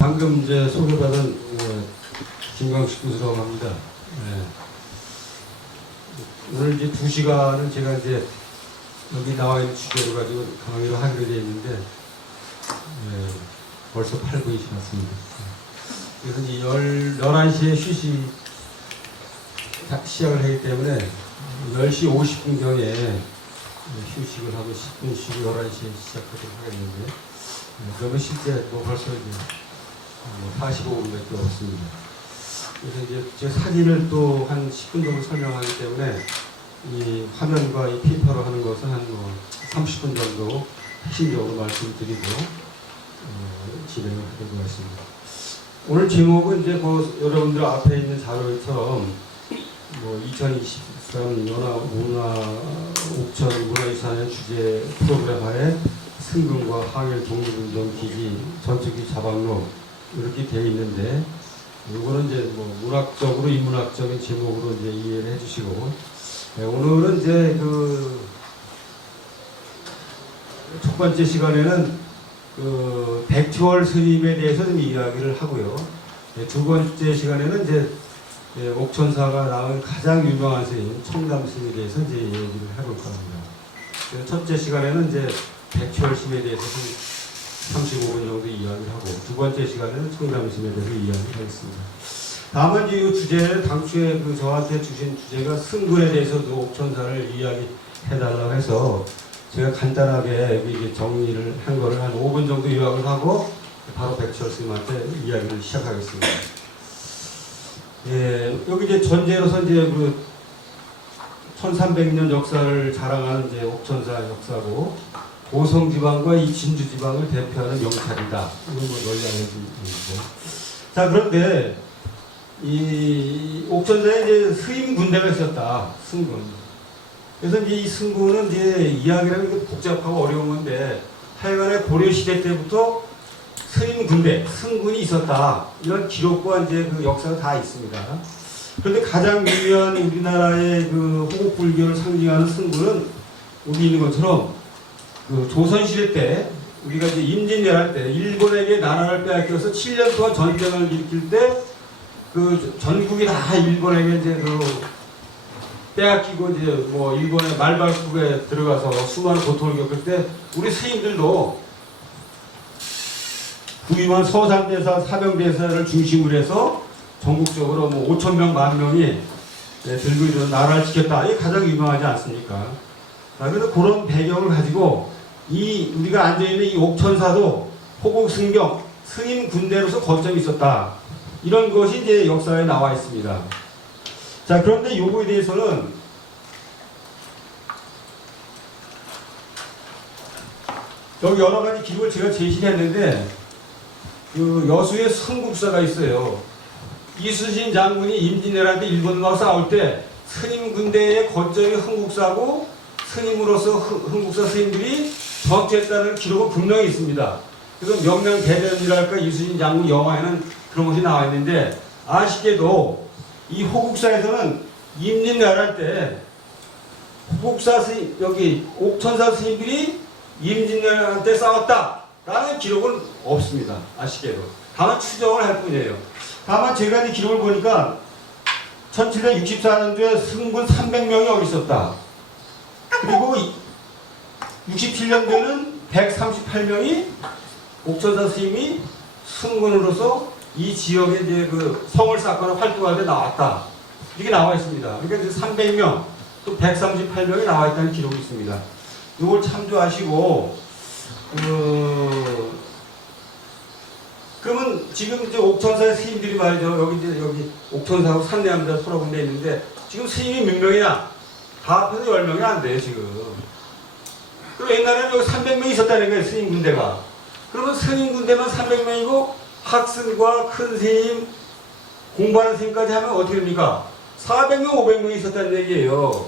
방금 이제 소개받은 김광식 교수라고 합니다. 네. 오늘 이제 2시간은 제가 이제 여기 나와 있는 주제로 가지고 강의를 하기로 되어 있는데 벌써 8분이 지났습니다. 그래서 이제 11시에 시작을 하기 때문에 10시 50분경에 휴식을 하고 10분 쉬고 11시에 시작하도록 하겠는데 그러면 실제 벌써 이제 45분밖에 없습니다. 그래서 이제 제 사진을 또 한 10분 정도 설명하기 때문에 이 화면과 이 페이퍼로 하는 것은 한 30분 정도 핵심적으로 말씀드리고 진행을 하도록 하겠습니다. 오늘 제목은 이제 여러분들 앞에 있는 자료처럼 2023 옥천 문화유산의 주제 프로그램 하에 승근과 항일 독립운동 기지 전투기 자방로 이렇게 되어 있는데 이거는 이제 문학적으로 인문학적인 제목으로 이제 이해를 해주시고 오늘은 이제 첫 번째 시간에는 백추월 스님에 대해서 좀 이야기를 하고요. 두 번째 시간에는 이제 옥천사가 낳은 가장 유명한 스님 청담 스님에 대해서 이제 얘기를 해볼 겁니다. 첫째 시간에는 이제 백추월 스님에 대해서 35분 정도 이야기를 하고 두 번째 시간에는 청담 스님에 대해서 이야기를 하겠습니다. 다음은 이 주제를 당초에 저한테 주신 주제가 승군에 대해서도 옥천사를 이야기해달라고 해서 제가 간단하게 여기 정리를 한 거를 한 5분 정도 요약을 하고 바로 백추월 스님한테 이야기를 시작하겠습니다. 여기 이제 전제로서 이제 1300년 역사를 자랑하는 이제 옥천사 역사고 고성지방과 이 진주지방을 대표하는 명찰이다. 이런 거 널리 알려진 얘기죠. 자, 그런데 이 옥천사에 이제 스님 군대가 있었다. 승군. 그래서 이제 이 승군은 이제 이야기라는 게 복잡하고 어려운 건데 하여간에 고려시대 때부터 스님 군대, 승군이 있었다. 이런 기록과 이제 역사가 다 있습니다. 그런데 가장 유명한 우리나라의 호국불교를 상징하는 승군은 여기 있는 것처럼 조선시대 때 우리가 이제 임진왜란 때 일본에게 나라를 빼앗겨서 7년 동안 전쟁을 일으킬 때 전국이 다 일본에게 이제 빼앗기고 이제 일본의 말발국에 들어가서 수많은 고통을 겪을 때 우리 스님들도 부임한 서산대사, 사명대사를 중심으로 해서 전국적으로 5,000명, 10,000명이 들고 일어나 나라를 지켰다. 이게 가장 유명하지 않습니까? 그래서 그런 배경을 가지고 우리가 앉아있는 이 옥천사도 호국승경, 스님 군대로서 거점이 있었다. 이런 것이 이제 역사에 나와 있습니다. 자, 그런데 요거에 대해서는 여기 여러 가지 기록을 제가 제시했는데 여수에 성국사가 있어요. 이수신 장군이 임진왜란 때 일본과 싸울 때 스님 군대의 거점이 흥국사고 스님으로서 흥국사 스님들이 전투했다는 기록은 분명히 있습니다. 그래서 명명대전이랄까 이수신 장군 영화에는 그런 것이 나와 있는데 아쉽게도 이 호국사에서는 임진왜란 때 호국사 스님, 여기 옥천사 스님들이 임진왜란 때 싸웠다라는 기록은 없습니다. 아쉽게도. 다만 추정을 할 뿐이에요. 다만 제가 이 기록을 보니까 1764년도에 승군 300명이 여기 있었다. 그리고 67년도에는 138명이 옥천사 스님이 승군으로서 이 지역에 이제 성을 쌓거나 활동할 때 나왔다. 이게 나와 있습니다. 그러니까 300명, 또 138명이 나와 있다는 기록이 있습니다. 이걸 참조하시고, 그러면 지금 이제 옥천사의 스님들이 말이죠. 여기 옥천사하고 산내합니다. 서로 군데 있는데, 지금 스님이 몇 명이나? 다 합해서 10명이 안 돼요, 지금. 그럼 옛날에는 여기 300명이 있었다는 거예요, 스님 군대가. 그러면 스님 군대만 300명이고, 학승과 큰 스님, 공부하는 스님까지 하면 어떻게 됩니까? 400명, 500명이 있었다는 얘기예요.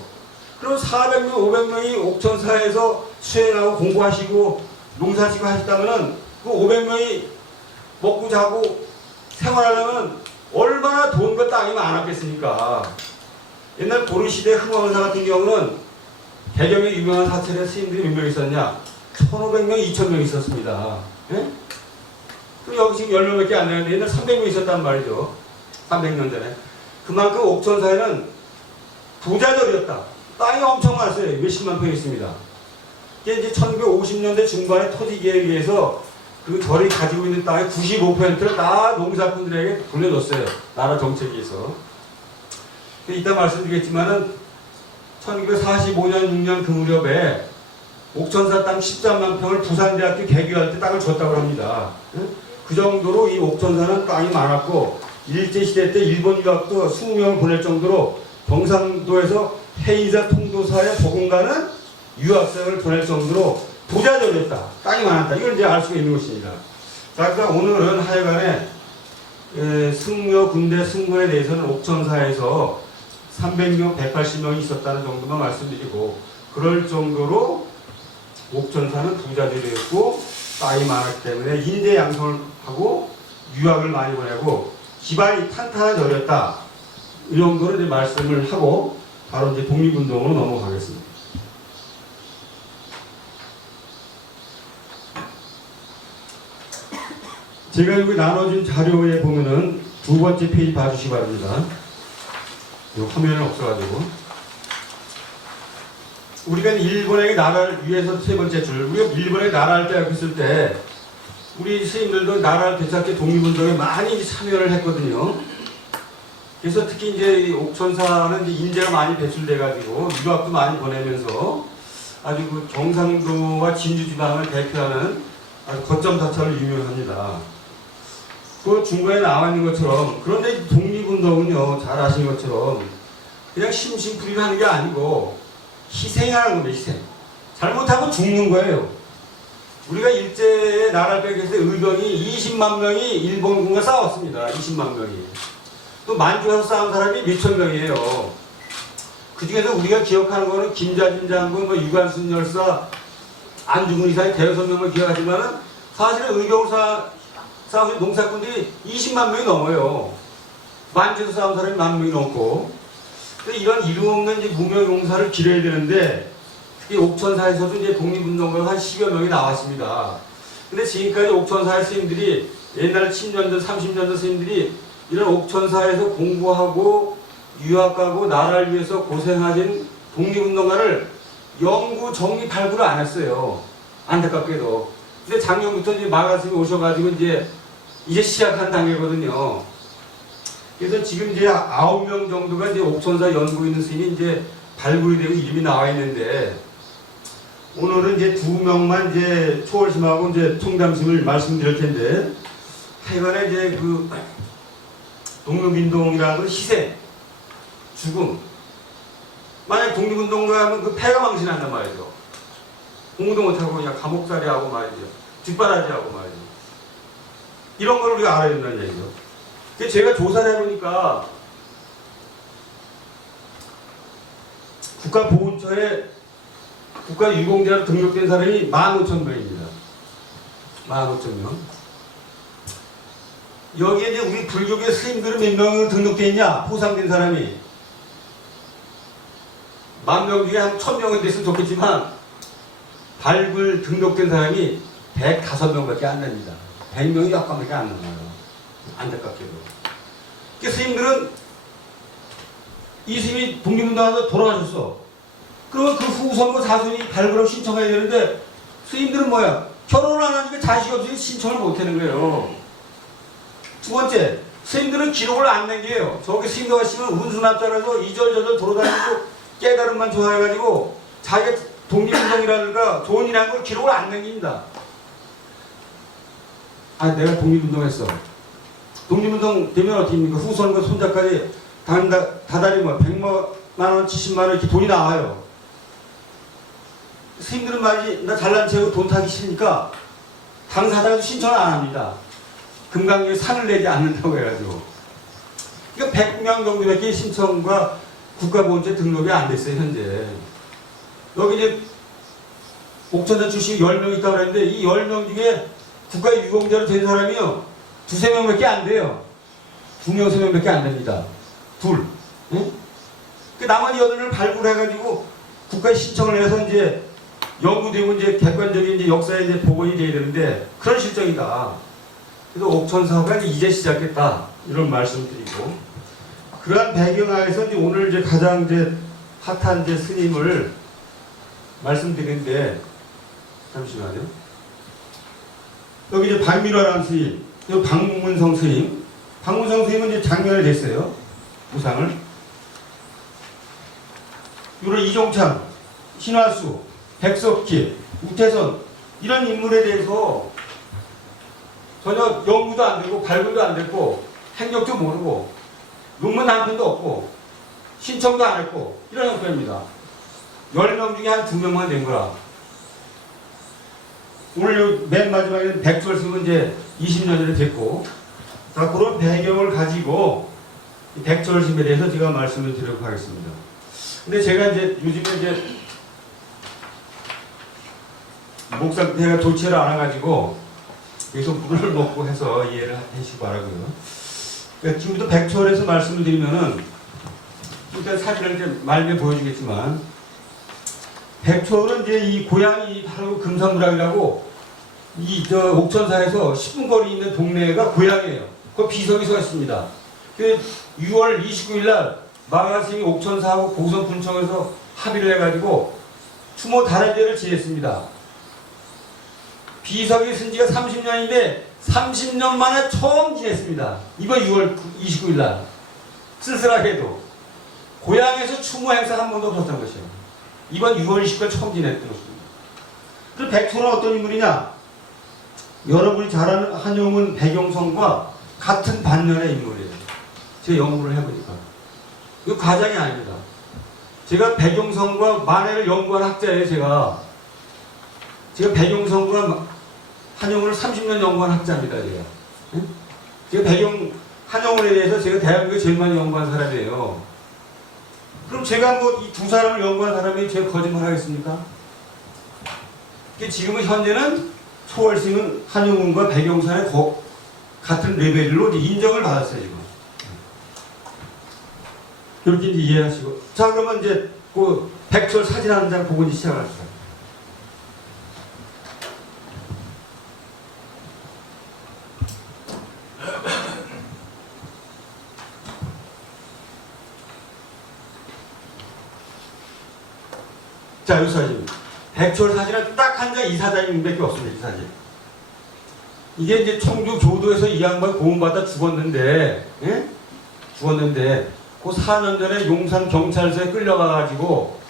그럼 400명, 500명이 옥천사에서 수행하고 공부하시고 농사짓고 하셨다면은 그 500명이 먹고 자고 생활하려면 얼마나 돈과 땅이 많았겠습니까? 옛날 고려시대 흥왕사 같은 경우는 개경에 유명한 사찰에 스님들이 몇 명 있었냐? 1,500명, 2,000명 있었습니다. 예? 그럼 여기 지금 10명밖에 안 되는데 옛날 300명 있었단 말이죠. 300년 전에. 그만큼 옥천사에는 부자절이었다. 땅이 엄청 많았어요. 몇십만 평 있습니다. 이게 이제 1950년대 중반에 토지계에 의해서 그 절이 가지고 있는 땅의 95%를 다 농사꾼들에게 돌려줬어요. 나라 정책에 의해서. 이따 말씀드리겠지만은 1945년, 6년 그 무렵에 옥천사 땅 13만 평을 부산대학교 개교할 때 땅을 줬다고 합니다. 그 정도로 이 옥천사는 땅이 많았고 일제시대 때 일본 유학도 20명을 보낼 정도로 경상도에서 해인사 통도사에 복음가는 유학생을 보낼 정도로 부자절이었다. 땅이 많았다. 이걸 이제 알 수가 있는 것입니다. 자, 그러니까 오늘은 하여간에 승려 군대 승무에 대해서는 옥천사에서 300명, 180명이 있었다는 정도만 말씀드리고 그럴 정도로 옥천사는 부자절이었고 땅이 많았기 때문에 인재 양성을 하고 유학을 많이 보내고 기반이 탄탄한 절이었다. 이 정도로 이제 말씀을 하고 바로 이제 독립운동으로 넘어가겠습니다. 제가 여기 나눠준 자료에 보면은 두 번째 페이지 봐주시기 바랍니다. 이 화면은 없어가지고. 우리가 일본에게 나라를 위해서 세 번째 줄, 우리가 일본에 나라를 빼앗겼을 때 우리 스님들도 나라를 되찾기 독립운동에 많이 참여를 했거든요. 그래서 특히 이제 옥천사는 이제 인재가 많이 배출돼가지고 유학도 많이 보내면서 아주 그 경상도와 진주 지방을 대표하는 아주 거점 사찰로 유명합니다. 그 중간에 나와 있는 것처럼 그런데 독립운동은요 잘 아시는 것처럼 그냥 심심풀이를 하는 게 아니고 희생하는 겁니다. 희생. 잘못하면 죽는 거예요. 우리가 일제에 나라를 뺏겼을 때 의병이 20만 명이 일본군과 싸웠습니다. 20만 명이. 또 만주에서 싸운 사람이 몇천 명이에요. 그 중에서 우리가 기억하는 거는 김자진 장군, 뭐 유관순 열사, 안중근 이사의 대여섯 명을 기억하지만은 사실은 의경을 싸운 농사꾼들이 20만 명이 넘어요. 만주에서 싸운 사람이 1만 명이 넘고. 근데 이런 이름 없는 이제 무명용사를 기려야 되는데 특히 옥천사에서도 이제 독립운동가가 한 10여 명이 나왔습니다. 근데 지금까지 옥천사의 스님들이 옛날 10년 전, 30년 전 스님들이 이런 옥천사에서 공부하고 유학가고 나라를 위해서 고생하신 독립운동가를 연구 정리 발굴을 안 했어요. 안타깝게도. 근데 작년부터 이제 마가스님이 오셔가지고 이제 시작한 단계거든요. 그래서 지금 이제 9명 정도가 이제 옥천사 연구에 있는 스님이 이제 발굴이 되고 이름이 나와 있는데 오늘은 이제 2명만 이제 초월심하고 이제 통담심을 말씀드릴 텐데 하여간에 이제 그 독립운동이라는 건 희생, 죽음. 만약 독립운동가 하면 그 폐가 망신한단 말이죠. 공부도 못하고 그냥 감옥살이 하고 말이죠. 뒷바라지 하고 말이죠. 이런 걸 우리가 알아야 된다는 얘기죠. 그래서 제가 조사를 해보니까 국가보훈처에 국가유공자로 등록된 사람이 15,000명입니다. 15,000명. 여기에 이제 우리 불교계 스님들은 몇 명으로 등록되어 있냐? 포상된 사람이. 10,000명 중에 한 1,000명은 됐으면 좋겠지만 발굴 등록된 사람이 105명밖에 안 됩니다. 100명이 약간밖에 안 남아요. 안타깝게도. 그 스님들은 이 스님이 독립운동하면서 돌아가셨어. 그러면 그 후손과 사손이 발굴하고 신청해야 되는데 스님들은 뭐야? 결혼을 안 하니까 자식이 없으니 신청을 못 하는 거예요. 두 번째, 스님들은 기록을 안 남겨요. 저기 스님들 하시면 운수납자라서 이절저절 돌아다니고 깨달음만 좋아해가지고 자기가 독립운동이라든가 좋은 일한 걸 기록을 안 남깁니다. 아, 내가 독립운동했어. 독립운동 되면 어떻게 됩니까? 후손과 손자까지 다달이 뭐 100만 원, 70만 원 이렇게 돈이 나와요. 스님들은 말이 나 잘난 체하고 돈 타기 싫으니까 당사자도 신청을 안 합니다. 금강경에 상을 내지 않는다고 해가지고. 그러니까 100명 정도밖에 신청과 국가보훈처 등록이 안 됐어요, 현재. 여기 이제 옥천사 출신이 10명 있다고 그랬는데 이 10명 중에 국가유공자로 된 사람이요. 2~3명밖에 안 돼요. 2명, 3명밖에 안 됩니다. 둘. 응? 그 나머지 8명을 발굴해가지고 국가에 신청을 해서 이제 연구되고 이제 객관적인 이제 역사에 이제 복원이 돼야 되는데 그런 실정이다. 그래서 옥천사가 이제 시작했다. 이런 말씀드리고, 그러한 배경하에서 이제 오늘 이제 가장 이제 핫한 이제 스님을 말씀드리는데, 잠시만요. 여기 이제 박미라라는 스님, 여기 박문성 스님. 박문성 스님은 이제 장면을 냈어요. 우상을. 이런 이종창, 신화수, 백석기, 우태선, 이런 인물에 대해서 전혀 연구도 안 되고, 발굴도 안 됐고, 행적도 모르고, 논문 한 편도 없고, 신청도 안 했고, 이런 형편입니다. 10명 중에 한 2명만 된 거라. 오늘 맨 마지막에는 백철스님은 이제 20년 전에 됐고, 자, 그런 배경을 가지고 백철스님에 대해서 제가 말씀을 드리도록 하겠습니다. 근데 제가 이제 요즘에 이제 목 상태가 좋지를 않아가지고 계속 물을 먹고 해서 이해를 해주시기 바라고요. 그러니까 지금부터 백철에서 말씀을 드리면은 일단 사진을 이제 말미에 보여주겠지만, 백철은 이제 이 고향이 바로 금산무락이라고 이 저 옥천사에서 10분 거리 있는 동네가 고향이에요. 그 비석이 서 있습니다. 그 6월 29일 날 마가스님이 옥천사하고 고성군청에서 합의를 해가지고 추모 다례제를 지냈습니다. 비석이 쓴 지가 30년인데 30년 만에 처음 지냈습니다. 이번 6월 29일 날. 쓸쓸하게도 고향에서 추모 행사 한 번도 없었던 것이에요. 이번 6월 29일 처음 지냈던 것입니다. 그 백철은 어떤 인물이냐? 여러분이 잘 아는 한용운 백용성과 같은 반면의 인물이에요. 제가 연구를 해보니까. 이거 과장이 아닙니다. 제가 백용성과 만해를 연구한 학자예요, 제가 백용성과 한용운을 30년 연구한 학자입니다, 제가. 응? 제가 한용운에 대해서 제가 대한민국에 제일 많이 연구한 사람이에요. 그럼 제가 뭐 이 두 사람을 연구한 사람이 제가 거짓말 하겠습니까? 지금은 현재는 초월스님은 한용운과 백용산의 같은 레벨로 인정을 받았어요, 지금. 이렇게 이제 이해하시고. 자, 그러면 이제 그 백철 사진 한 장 보고 이제 시작합시다. 자, 이 사진. 백철 사진은 딱 한 장 이 사진밖에 없습니다, 이 사진. 이게 이제 청주 교도에서 이 양반 고문받다 죽었는데, 예? 죽었는데, 그 4년 전에 용산 경찰서에 끌려가가지고,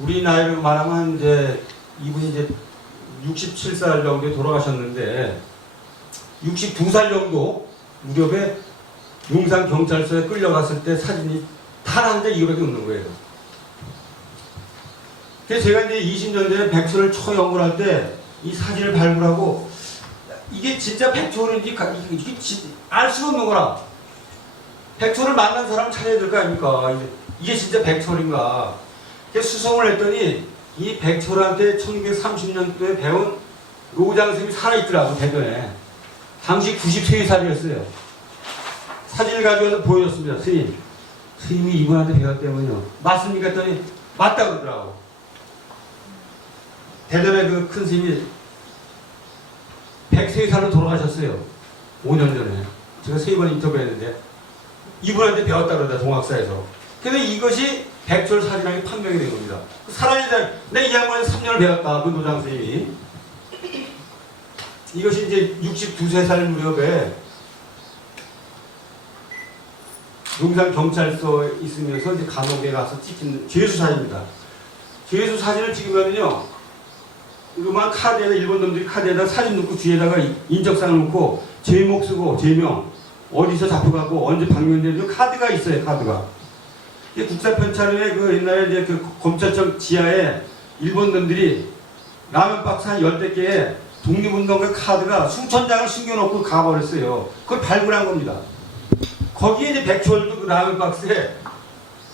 우리 나이로 말하면 이제, 이분이 이제 67살 정도에 돌아가셨는데, 62살 정도 무렵에 용산 경찰서에 끌려갔을 때 사진이 단 한 장 이거밖에 없는 거예요. 그래서 제가 이제 20년 전에 백철을 초연구할 때 이 사진을 발굴하고 이게 진짜 백철인지 이게 알 수가 없는 거라. 백철을 만난 사람 찾아야 될 거 아닙니까? 이게 진짜 백철인가. 그래서 수송을 했더니 이 백철한테 1930년도에 배운 노장 스님이 살아있더라고, 대전에. 당시 93살이었어요. 사진을 가져와서 보여줬습니다. 스님이 이분한테 배웠다면요. 맞습니까? 했더니 맞다고 그러더라고. 대전에 그 큰 스님이 103살로 돌아가셨어요. 5년 전에. 제가 3번 인터뷰했는데 이분한테 배웠다 그러다, 동학사에서. 그래서 이것이 백철 사진학이 판명이 된 겁니다. 살아있는, 내 이 양반에 3년을 배웠다, 그 노장 스님이. 이것이 이제 62살 무렵에 용산 경찰서에 있으면서 이제 감옥에 가서 찍힌 죄수 사진입니다. 죄수 사진을 찍으면요, 그만 카드에다, 일본 놈들이 카드에다 사진 넣고 뒤에다가 인적사항을 넣고 제목 쓰고 제명, 어디서 잡혀가고 언제 방면되는 카드가 있어요, 카드가. 국사편찬원에 그 옛날에 이제 그 검찰청 지하에 일본 놈들이 라면 박스 한 10대 개에 독립운동가 카드가 수천 장을 숨겨놓고 가버렸어요. 그걸 발굴한 겁니다. 거기에 이제 백철도 그 라면 박스에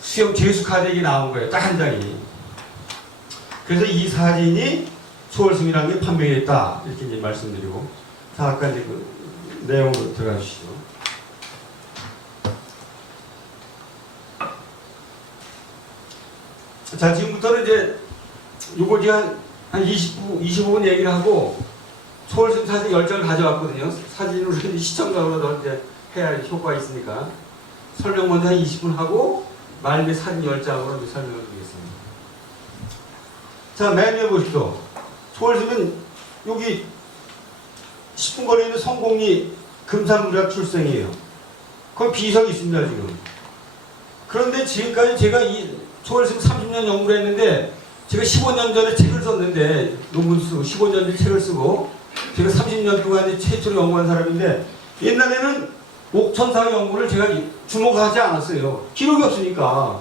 수영 제수 카드 얘기 나온 거예요. 딱 한 장이. 그래서 이 사진이 초월스님이라는 게 판명이 됐다. 이렇게 이제 말씀드리고. 자, 아까 이제 그 내용으로 들어가 주시죠. 자, 지금부터는 이제 요거 제가 한 25분 얘기를 하고 초월심 사진 10장을 가져왔거든요. 사진으로 시청각으로 이제 해야 효과가 있으니까. 설명 먼저 한 20분 하고, 말미에 사진 10장으로 설명을 드리겠습니다. 자, 맨 위에 보십시오. 초월심은 여기 10분 거리에 있는 성공리 금산무작 출생이에요. 거기 비석이 있습니다, 지금. 그런데 지금까지 제가 이 초월심 30년 연구를 했는데, 제가 15년 전에 책을 썼는데, 논문 쓰고, 15년 전에 책을 쓰고, 제가 30년 동안 최초로 연구한 사람인데, 옛날에는 옥천사 연구를 제가 주목하지 않았어요. 기록이 없으니까.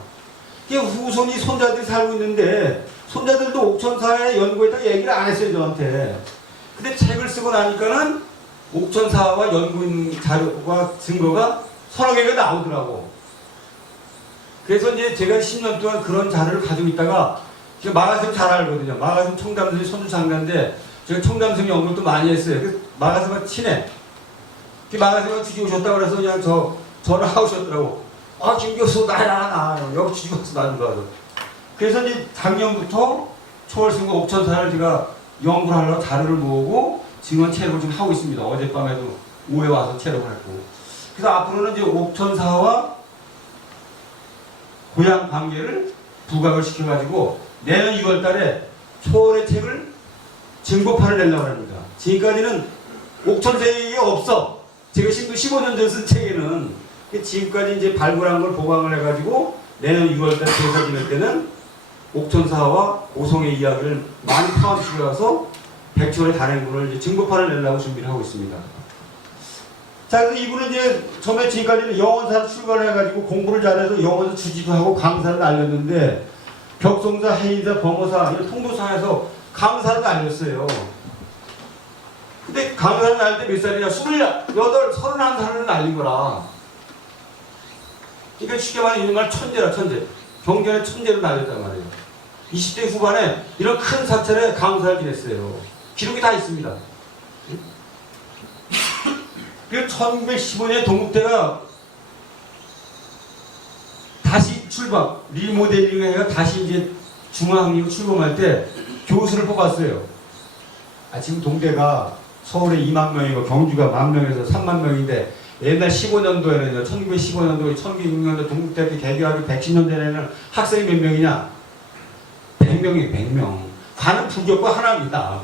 이게 후손이 손자들이 살고 있는데, 손자들도 옥천사의 연구에다 얘기를 안 했어요, 저한테. 근데 책을 쓰고 나니까는 옥천사와 연구 자료와 증거가 서너 개가 나오더라고. 그래서 이제 제가 10년 동안 그런 자료를 가지고 있다가, 제가 마가슴 잘 알거든요. 마가슴 청담선이 선주 장관인데, 제가 청담선 연구도 많이 했어요. 그래서 마가슴과 친해. 마가슴가 주지 오셨다고 그래서 그냥 전화하고 오셨더라고. 아, 김 교수, 나야. 여기 주지 와서 나는 거야. 그래서 이제 작년부터 초월승과 옥천사를 제가 연구를 하려고 자료를 모으고 지금 체력을 좀 하고 있습니다. 어젯밤에도 오후에 와서 체력을 했고. 그래서 앞으로는 이제 옥천사와 고향 관계를 부각을 시켜가지고 내년 6월 달에 초월의 책을 증거판을 내려고 합니다. 지금까지는 옥천사에 없어. 제가 15년 전 쓴 책에는 지금까지 이제 발굴한 걸 보강을 해가지고 내년 6월 달에 제사 지낼 때는 옥천사와 고성의 이야기를 많이 포함시켜서 백철의 단행본을 증거판을 내려고 준비를 하고 있습니다. 자, 그래서 이분은 이제 처음에 지금까지는 영원사를 출간해가지고 공부를 잘해서 영원사 주지도 하고 강사를 날렸는데 벽송사, 해인사, 범어사 이런 통도사에서 강사를 날렸어요. 근데 강사를 날릴 때 몇 살이냐? 28, 31살을 날린 거라. 그러니까 쉽게 말하면 이런 말 천재라, 천재. 경전의 천재로 날렸단 말이에요. 20대 후반에 이런 큰 사찰에 강사를 지냈어요. 기록이 다 있습니다. 그리고 1915년에 동국대가 다시 출범, 리모델링을 해가 다시 이제 중앙학리로 출범할 때 교수를 뽑았어요. 지금 동대가 서울에 2만 명이고 경주가 10,000명에서 3만 명인데 옛날 15년도에는요, 1915년도, 1906년도 동국대학교 개교하기 110년대에는 학생이 몇 명이냐? 100명이에요, 100명. 관은 불교과 하나입니다.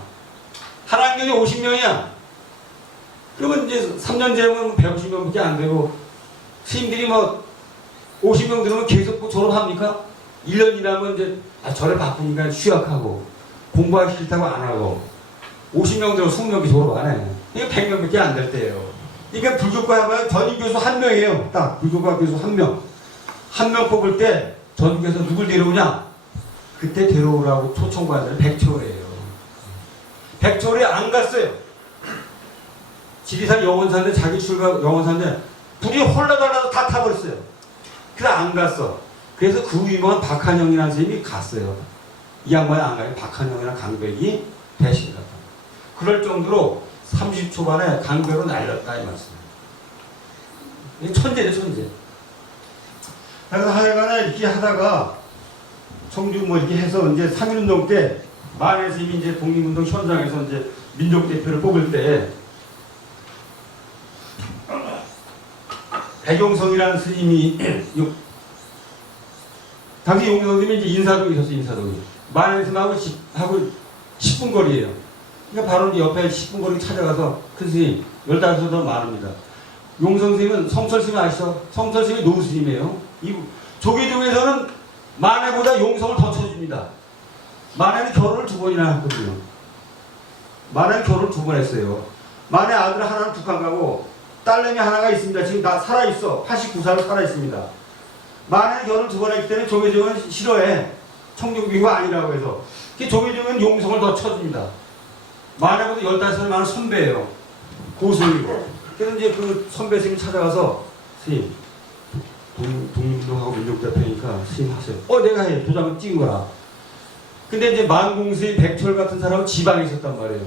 한 학년이 50명이야. 그러면 이제 3년 되면 150명밖에 안 되고, 스님들이 뭐 50명 들으면 계속 뭐 졸업합니까? 1년 일하면 이제, 저를 바쁘니까 휴학하고, 공부하기 싫다고 안 하고, 50명 들으면 20명이 졸업 안 해. 이게 100명밖에 안 될 때예요. 그러니까 불교과 하면 전임 교수 1명이에요. 딱 불교과 교수 1명. 1명 뽑을 때 전임교수 누굴 데려오냐? 그때 데려오라고 초청받은 백초래예요. 백초래 안 갔어요. 지리산 영원사인데 자기 출가 영원사인데 불이 홀라달라서 다 타버렸어요. 그래서 안 갔어. 그래서 그 유명한 박한영이라는 선생님이 갔어요. 이 양반이 안 가요. 박한영이랑 강백이 대신 갔다. 그럴 정도로 30 초반에 강배로 날렸다 이 말씀이에요. 천재죠, 천재. 그래서 하여간에 이렇게 하다가 청주 뭐 이렇게 해서 이제 3.1운동 때 만해 스님이 이제 독립운동 현장에서 이제 민족 대표를 뽑을 때 백용성이라는 스님이 당시 용성 스님이 이제 인사동에 있었어요, 인사동에. 만해 스님하고 10분 거리예요. 그러니까 바로 이제 옆에 10분 거리 찾아가서 큰 스님 15살 더 많습니다. 용성 스님은 성철 스님 아시죠? 성철 스님이 노 스님이에요. 이 조계종에서는 만해보다 용성을 더 쳐줍니다. 만해는 결혼을 2번이나 했거든요. 만해는 결혼을 2번 했어요. 만해 아들 하나는 북한 가고 딸내미 하나가 있습니다. 지금 다 살아있어. 89살 살아있습니다. 만해는 결혼을 2번 했기 때문에 조계종은 싫어해. 청룡비가 아니라고 해서. 조계종은 용성을 더 쳐줍니다. 만해보다 15살 많은 선배예요. 고승이고. 그래서 이제 그 선배 스님 찾아가서 스님 독립운동하고 민족대표니까 스님 하세요. 내가 해. 도장을 찍은 거라. 근데 이제 만공스님 백철 같은 사람은 지방에 있었단 말이에요.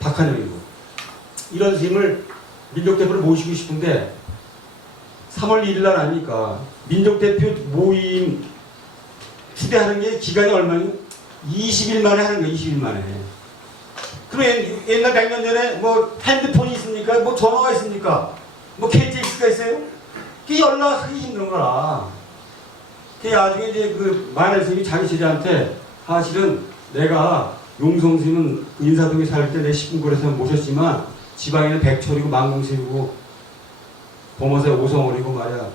박한영이고. 이런 스님을 민족대표를 모시고 싶은데 3월 1일 날 아니까 민족대표 모임 추대하는 게 기간이 얼마니? 20일 만에 하는 거예요. 20일 만에. 그럼 옛날 100년 전에 뭐 핸드폰이 있습니까? 뭐 전화가 있습니까? 뭐 KTX가 있어요? 그게 연락하기 힘든 거라. 그 나중에 이제 그 만해 스님이 자기 제자한테 사실은 내가 용성스님은 인사동에 살 때 내 식군골에서 모셨지만 지방에는 백철이고 망공스님이고 범어세 오성월이고 말이야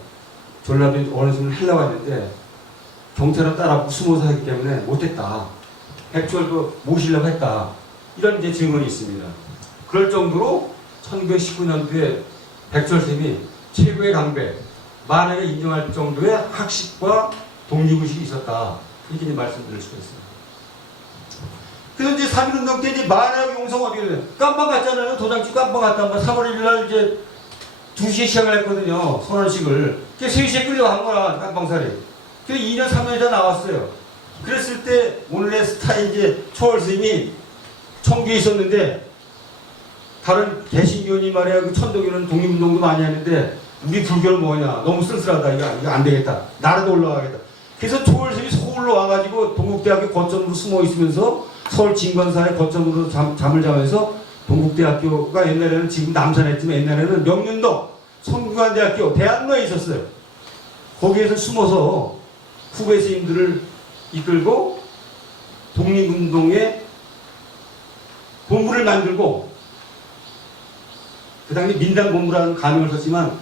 전라도 어느 스님을 하려고 했는데 경찰은 따라 숨어서 하기 때문에 못했다. 백철도 모시려고 했다. 이런 이제 증언이 있습니다. 그럴 정도로 1919년도에 백철스님이 최고의 강배, 만약에 인정할 정도의 학식과 독립의식이 있었다. 이렇게 이제 말씀드릴 수가 있습니다. 그래서 이제 3.1운동 때 이제 만약 용성 어디에 돼요? 깜방 갔잖아요. 도장집 깜방 갔다. 3월 1일 날 이제 2시에 시작을 했거든요. 선언식을. 그래서 3시에 끌려간 거야. 깜방살이. 그래서 2년, 3년이 다 나왔어요. 그랬을 때 오늘의 스타인 이제 초월스님이 청주에 있었는데 다른 개신교니 말이야 그 천도교는 독립운동도 많이 하는데 우리 불교는 뭐냐 너무 쓸쓸하다 이거 안 되겠다 나라도 올라가겠다 그래서 초월스님이 서울로 와가지고 동국대학교 거점으로 숨어 있으면서 서울 진관사의 거점으로 잠을 자면서 동국대학교가 옛날에는 지금 남산에 있지만 옛날에는 명륜동 성균관대학교 대학로에 있었어요. 거기에서 숨어서 후배 스님들을 이끌고 독립운동의 본부를 만들고 그 당시 민단본부라는 가명을 썼지만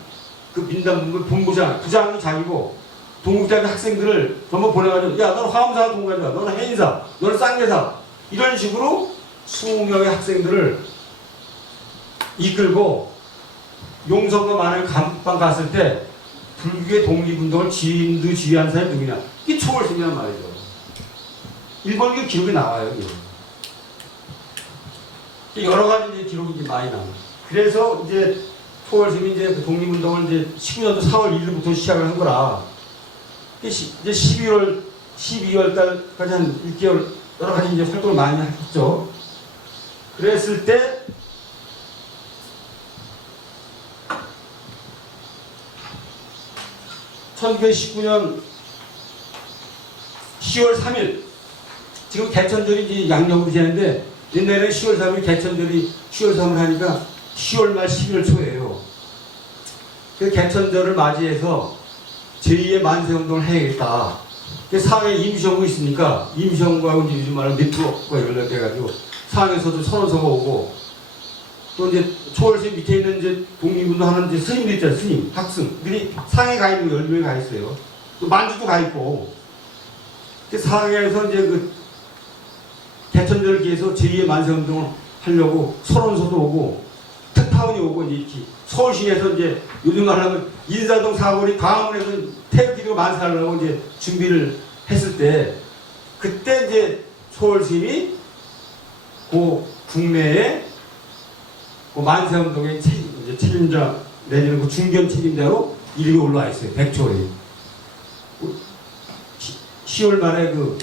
그 민단본부 부장이 자기고 동국대학교 학생들을 전부 보내가지고 야 너는 화엄사 동가자 너는 해인사 너는 쌍계사 이런 식으로 20명의 학생들을 이끌고 용성과 만일 감방 갔을 때 불교의 독립운동을 지휘한 사람이 누구냐 이게 초월스님이란 말이죠. 일본교 기록이 나와요. 여러 가지 이제 기록이 많이 나와요. 그래서 이제 초월스님이 이제 그 독립운동을 이제 19년도 4월 1일부터 시작을 한 거라. 이제 12월 달까지 한 6개월 여러 가지 이제 활동을 많이 했죠. 그랬을 때 (1919년 10월 3일) 지금 개천절이 이제 양력으로 지내는데 옛날에는 10월 3일 개천절이 10월 3일 하니까 10월 말 11월 초예요. 그 개천절을 맞이해서 제2의 만세운동을 해야겠다. 상해 임시정부 있으니까 임시정부하고 이제 요즘 말하는 네트워크가 연락돼가지고 상해에서도 선언서가 오고 또 이제 초월시 밑에 있는 이제 독립운동 하는 이제 스님들 있잖아요. 스님, 학생들이 상해 가 있는 거 10명이 가 있어요. 또 만주도 가 있고. 상해에서 이제 그 개천절을 기해서 제2의 만세운동을 하려고 선언서도 오고 특파원이 오고 이제 이렇게 서울시에서 이제 요즘 말하면 인사동 사거리 광화문에서 태극기로 만세하려고 이제 준비를 했을 때 그때 이제 초월스님이 그 국내에 그 만세운동의 책임자 내지는 그 중견 책임자로 이름이 올라와 있어요. 백초월이. 10월 말에 그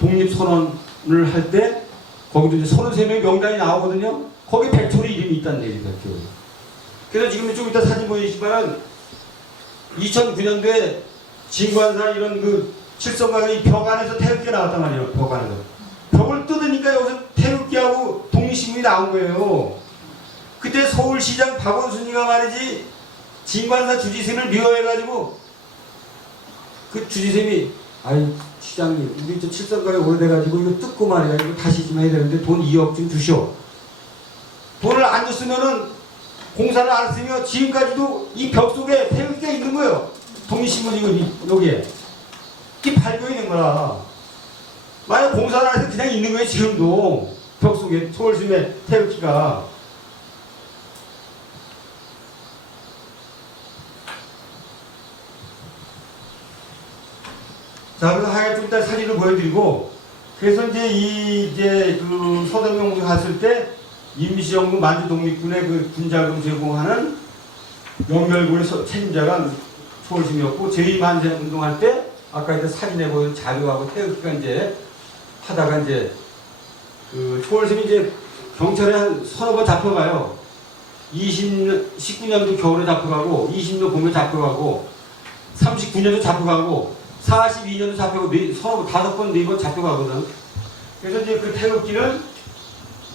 독립선언을 할 때 거기도 이제 33명 명단이 나오거든요. 거기 백초월이 이름이 있다는 얘기죠. 백초월이. 그래서 지금 좀 이따 사진 보이시지만 2009년도에 진관사 이런 그 칠성강의 벽 안에서 태극기가 나왔단 말이에요. 벽 안에서. 벽을 뜯으니까 여기서 태극기하고 독립신문이 나온 거예요. 그때 서울시장 박원순이가 말이지 진관사 주지샘을 미워해가지고 그 주지샘이 아이 시장님 우리 저 칠성강에 오래돼가지고 이거 뜯고 말이야 이거 다시 좀 해야 되는데 돈 2억 좀 주시오. 돈을 안 줬으면은 공사를 안 했으면 지금까지도 이 벽 속에 태극기가 있는 거예요. 독립신문이 여기에 이게 발교 있는 거라. 만약 공사를 안 해서 그냥 있는 거예요. 지금도 벽 속에 초월스님의 태극기가. 자, 그래서 하여간 좀 이따 사진을 보여드리고, 그래서 이제 그 서대명에 갔을 때 임시정부 만주독립군의 그 군자금 제공하는 연결군의 책임자가 초월스님이었고, 제2만세운동할 때 아까 이제 사진에 보이는 자료하고 태극기가 이제 하다가 이제 그 초월스님이 이제 경찰에 한 서너 번 잡혀가요. 19년도 겨울에 잡혀가고, 20년 봄에 잡혀가고, 39년도 잡혀가고, 42년도 잡혀가고, 서너 번, 5번, 4번 잡혀가거든. 그래서 이제 그 태극기는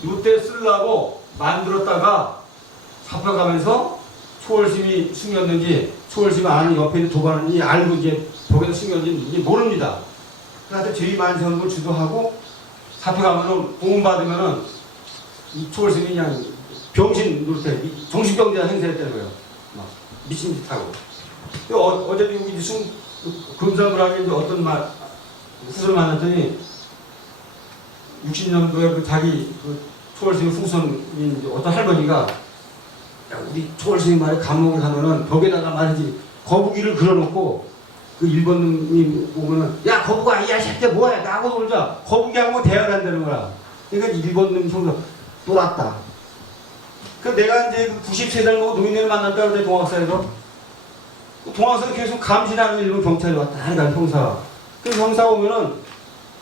이때 쓰려고 만들었다가 잡혀가면서 초월심이 숨겼는지 초월심 안이 옆에 있는 도관이 알고 이제 벽에다 숨겼는지 이제 모릅니다. 그래서 죄의 만성을 주도하고 잡혀가면은 고문받으면은 이 초월심이 그냥 병신 누를 때 정신병자 행세했다는 거예요. 막 미친 짓 하고. 어제도 여기 금산불학에 이제 어떤 후손을 만났더니 60년도에 그 자기 그 초월스님 후손인 어떤 할머니가 야, 우리 초월스님 말에 감옥에 가면은 벽에다가 말이지 거북이를 그려놓고 그 일본님 보면은 야 거북아 이 새끼 뭐야 나하고 놀자 거북이하고 대화를 한다는 거야. 그러니까 일본님 속으로 또 왔다. 그 내가 이제 90세살 먹은 노인네를 만났다 그래 동학사에서 동학사에 계속 감시하는 일본 경찰이 왔다 하니까 형사. 그 형사 오면은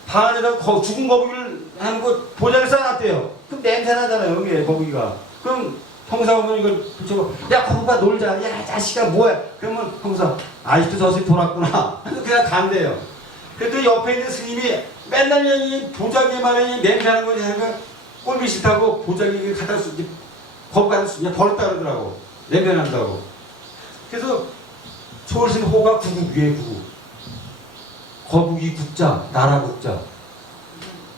방 안에다 죽은 거북이를 하는 거 보자를 쌓아놨대요. 그럼 냄새 나잖아요 여기에 거북이가. 그럼 형사 오면 이걸 붙여고 야 거북아 놀자 야 자식아 뭐야. 그러면 형사 아직도 저새 돌았구나. 그냥 간대요. 그랬더니 옆에 있는 스님이 맨날 이 보자기만 냄새나는 거지 하니까 꼴비 싫다고 보자기 갖다 쓰지 거북 갖다 쓰지 버렸다 그러더라고. 냄새 난다고. 그래서 초월신 호가 구국 위에 구국. 거북이 국자, 나라 국자.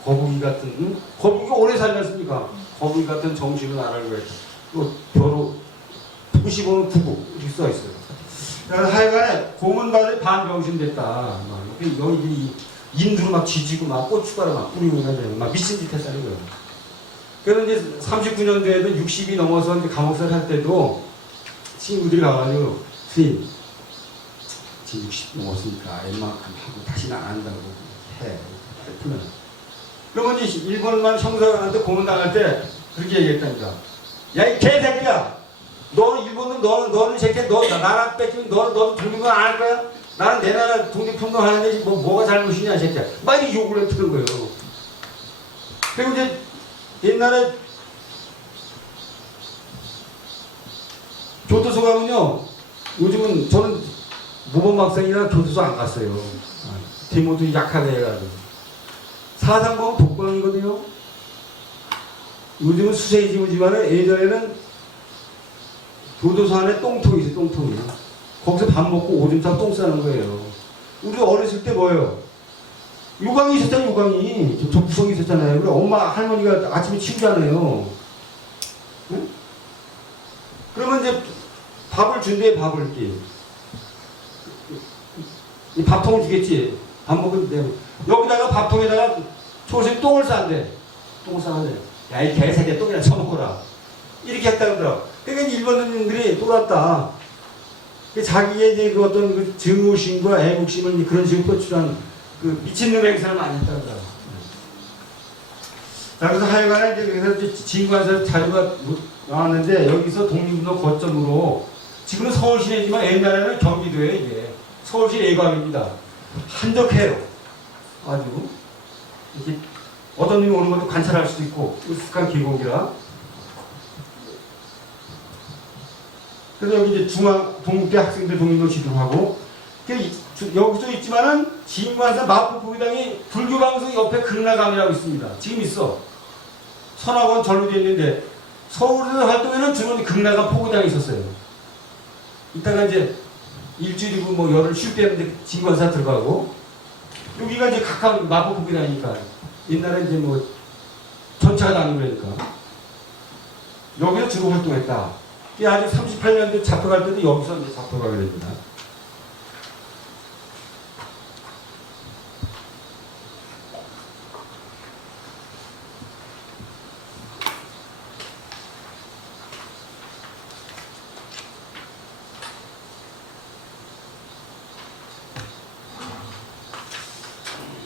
거북이 같은, 거북이가 오래 살지 않습니까? 거북이 같은 정신을 나라를 왜, 또, 벼로, 95는 구국, 이렇게 써있어요. 그래서 하여간에 고문받을 반병신 됐다. 여기 인두로 막 지지고 막 고춧가루 막 뿌리고 막 미친 짓 했다는 거예요. 그래서 이제 39년도에도 60이 넘어서 이제 감옥살 할 때도 친구들이 가가지고, 스님, 지금 60 넘었으니까 웬만큼 하고 다시는 안 한다고 해. 그러면 이제 일본만 형사한테 고문당할 때 그렇게 얘기했다니까. 야, 이 개새끼야! 너는 일본은 너는 새끼야. 너 나라 뺏기면 너도 독립은 안 할 거야? 나는 내 나라 독립운동 하는데 뭐가 잘못이냐, 이 새끼야. 막 이렇게 욕을 했다는 거예요. 그리고 이제 옛날에 교도소 가면요. 요즘은 저는 모범학생이라 교도소 안 갔어요. 디모도 약하게 해가지고. 사상 보면 독방이거든요. 요즘은 수세이지만 예전에는 교도소 안에 똥통이 있어요. 똥통이. 거기서 밥 먹고 오줌 싸고 똥 싸는 거예요. 우리 어렸을 때 뭐예요? 요강이 있었잖아요. 요강이. 저 구석이 있었잖아요. 그래 엄마 할머니가 아침에 치우잖아요. 응? 그러면 이제 밥을 준대요. 밥을 이렇게. 이 밥통을 주겠지. 밥 먹은데 여기다가 밥통에다가 초심 똥을 싼대. 똥을 싸는데 야 이 개새끼야 똥이나 쳐먹어라. 이렇게 했다 그러더라. 그러니까 일본인들이 똘았다. 자기의 이제 그 어떤 그 증오심과 애국심을 그런 식으로 표출한 그 미친놈 행사를 많이 했다 그러더라. 자 그래서 하여간에 이제 그래서 진관서 자료가 나왔는데 여기서 독립운동 거점으로 지금은 서울 시내지만 옛날에는 경기도에 이게. 서울시 예감입니다. 한적해요. 아주. 이렇게 어떤 놈이 오는 것도 관찰할 수도 있고, 으슥한 계곡이라. 그래서 여기 이제 동국대 학생들 독립운동 지도하고, 여기도 있지만은, 진관사 마포구의당이 불교방송 옆에 극락암이라고 있습니다. 지금 있어. 선악원 절로 되어 있는데, 서울에서 활동에는 주로 극락암 포구당이 있었어요. 이따가 이제, 일주일이고 뭐 열흘 쉴 때는 진관사 들어가고 여기가 이제 가까운 마포구이라니까 옛날에 이제 뭐 전차가 다니고 그러니까 여기서 주로 활동했다. 아직 38년도 잡혀갈 때도 여기서 이제 잡혀가게 됩니다.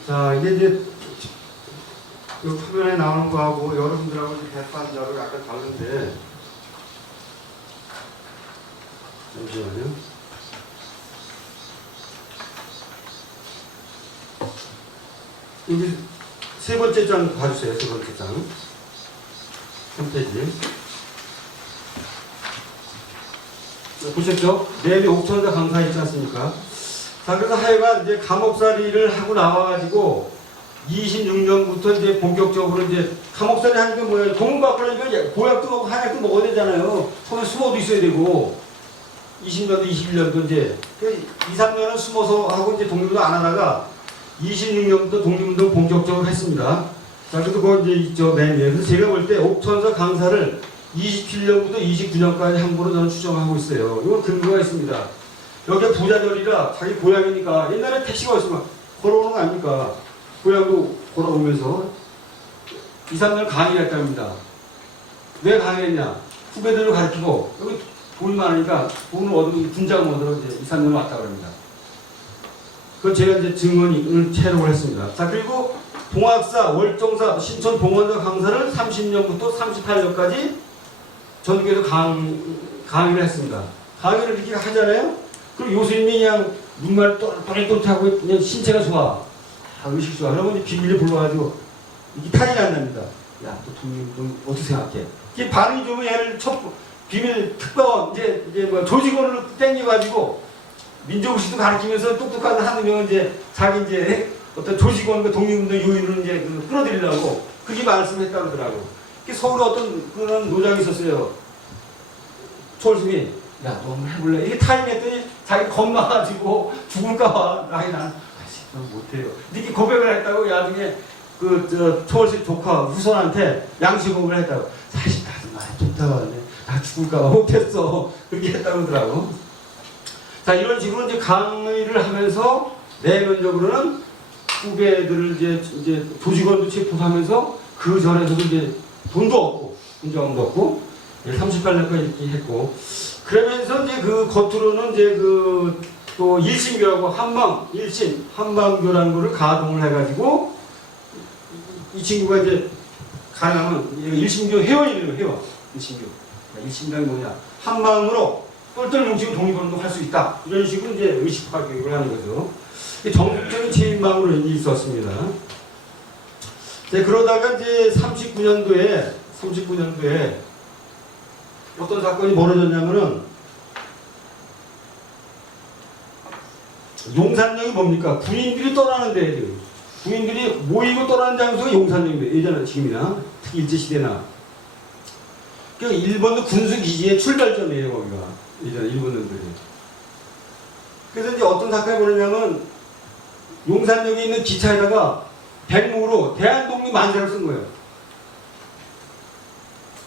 자, 이제 이 화면에 나오는 거하고 여러분들하고 대판 자료가 약간 다른데 잠시만요. 여기 세 번째 장 봐주세요. 세 번째 장. 3페이지. 보셨죠? 내일 옥천사 강사 있지 않습니까? 자, 그래서 하여간 이제 감옥살이를 하고 나와가지고 26년부터 이제 본격적으로 이제 감옥살이 하는 게 뭐야? 공문 바꾸려니까 보약도 먹고 한약도 먹어야 되잖아요. 손에 숨어도 있어야 되고. 20년도 21년도 이제 2, 3년은 숨어서 하고 이제 독립운동 안 하다가 26년부터 독립운동 본격적으로 했습니다. 자, 그래도 그거 이제 있죠, 맨 위에. 그래서 제가 볼 때 옥천사 강사를 27년부터 29년까지 함부로 저는 추정하고 있어요. 이건 근거가 있습니다. 여기가 부자절이라 자기 고향이니까 옛날에 택시가 있으면 걸어오는 거 아닙니까? 고향도 걸어오면서 2, 3년 강의를 했답니다. 왜 강의했냐? 후배들을 가르치고 여기 돈이 많으니까 돈을 얻으면 분장을 얻으러 이제 2, 3년 왔다 그럽니다. 그건 제가 이제 증언을 체록을 했습니다. 자, 그리고 동학사, 월정사, 신천 봉원사 강사를 30년부터 38년까지 전국에서 강의를 했습니다. 강의를 이렇게 하잖아요? 그럼 요수님이 그냥 눈말 또렷하고 그냥 신체가 좋아. 의식 좋아. 그러면 이제 비밀을 불러가지고 이게 탈이 안 납니다. 야, 또 독립운동 어떻게 생각해? 이게 반응이 좋으면 얘를 비밀 특파원, 이제 뭐 조직원을 땡겨가지고 민족의식도 가르치면서 똑똑한 한 명은 이제 자기 이제 어떤 조직원과 독립운동 요인을 이제 끌어들이려고 그렇게 말씀했다고 그러더라고. 서울에 어떤 그런 노장이 있었어요. 초월수이, 야, 너 한번 해볼래? 이게 타임했더니 자기 겁나가지고 죽을까봐. 아니, 난 못해요. 이렇게 고백을 했다고 나중에 초월수 조카 후손한테 양식고백을 했다고. 사실 나도 많이 좋다고 나 죽을까봐 못했어. 그렇게 했다고 그러더라고. 자, 이런 식으로 이제 강의를 하면서 내면적으로는 후배들을 이제 조직원도 체포하면서 그 전에서도 이제 돈도 없고, 인정도 없고, 38년까지 이렇게 했고, 그러면서 이제 그 겉으로는 이제 또 일신교라고 한방교라는 거를 가동을 해가지고, 이 친구가 이제 가능하면 일신교 회원이래요, 회원. 일신교. 일신교는 뭐냐? 한방으로 똘똘 뭉치고 독립운동 할 수 있다. 이런 식으로 이제 의식화 교육을 하는 거죠. 전국적인 체인망으로 있었습니다. 네, 그러다가 이제 39년도에 어떤 사건이 벌어졌냐면은 용산역이 뭡니까? 군인들이 떠나는 데예요. 군인들이 모이고 떠나는 장소가 용산역이에요. 예전에 지금이나 특히 일제시대나. 그 일본도 군수기지의 출발점이에요, 거기가. 예전에 일본인들이. 그래서 이제 어떤 사건이 벌어졌냐면 용산역에 있는 기차에다가 백목으로 대한독립 만세를 쓴 거예요.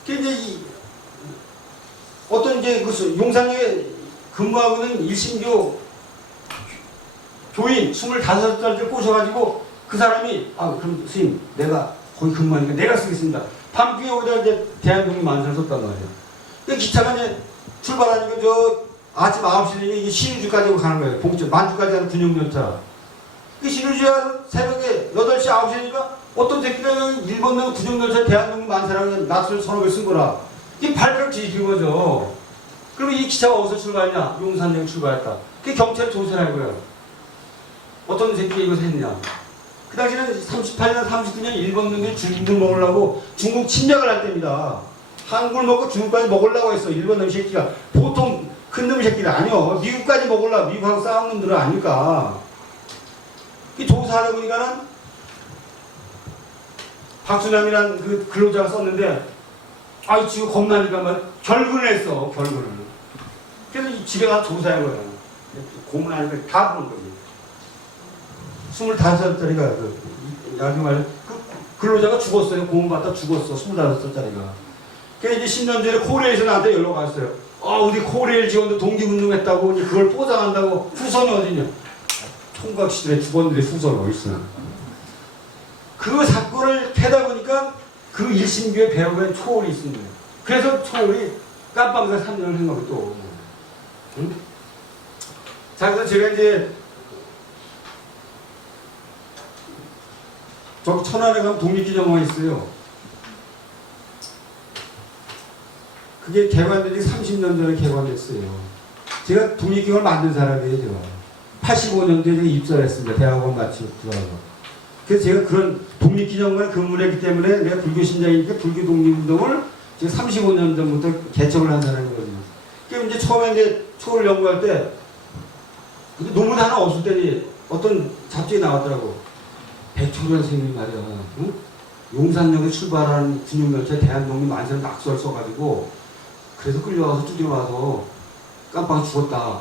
그 이제 어떤 이제 용산역에 근무하고는 일신교 교인 25살짜리 꼬셔가지고 그 사람이 그럼 스님 내가 거기 근무하니까 내가 쓰겠습니다. 밤중에 여기다 이제 대한독립 만세를 썼단 말이에요. 그 기차가 이제 출발하니까 아침 9시에 이게 신의주까지 가는 거예요. 봉천 만주까지 가는 군용열차. 그 신의주가 새벽에 8시 9시니까 어떤 새끼가 일본 내 군용열차 대한독립 만세라는 낯설 선언을 쓴 거라. 이게 발칵 뒤집힌 거죠. 그러면 이 기차가 어디서 출발했냐? 용산역 출발했다. 그게 경찰이 조사를 한 거예요. 어떤 새끼가 이것을 했냐? 그 당시에는 38년, 39년 일본 놈들이 중국을 먹으려고 중국 침략을 할 때입니다. 한국을 먹고 중국까지 먹으려고 했어. 일본 놈 새끼가. 보통 큰 놈 새끼는 아니요. 미국까지 먹으려고 미국하고 싸운 놈들은 아닐까. 그 조사하다 보니까는 박수남이란 그 근로자가 썼는데 이 친구 겁나니까 막 결근을 했어. 결근을. 그래서 집에 가서 조사한 거야. 고문하니까 다 부른 거지. 25살짜리가 나중에 근로자가 죽었어요. 고문받다 죽었어. 25살짜리가. 그래서 이제 10년 전에 코레일에서 나한테 연락 왔어요. 우리 코레일 직원도 독립운동했다고 이제 그걸 포장한다고. 후손이 어디냐? 총각 시절에 죽었는데 후손이 어딨어? 그 사건을 캐다 보니까 그 일신교의 배우가 초월이 있습니다. 그래서 초월이 깜빵사 3년을 한 거고 또. 응? 자, 그래서 제가 이제 저 천안에 가면 독립기념관이 있어요. 그게 개관된 지 30년 전에 개관됐어요. 제가 독립기념을 만든 사람이에요, 제가. 85년도에 제가 입사를 했습니다. 대학원 마치고 들어가서. 그래서 제가 그런 독립기념관에 근무를 했기 때문에 내가 불교 신자이니까 불교 독립운동을 제가 35년 전부터 개척을 한 사람이거든요. 그럼 이제 처음에 이제 초를 연구할 때 논문 하나 없을 때니 어떤 잡지에 나왔더라고. 백초련 스님이 말이야. 응? 용산역에 출발한 군용열차 대한독립 만세를 낙서를 써가지고 그래서 끌려와서 쫓겨와서 깜빡이 죽었다.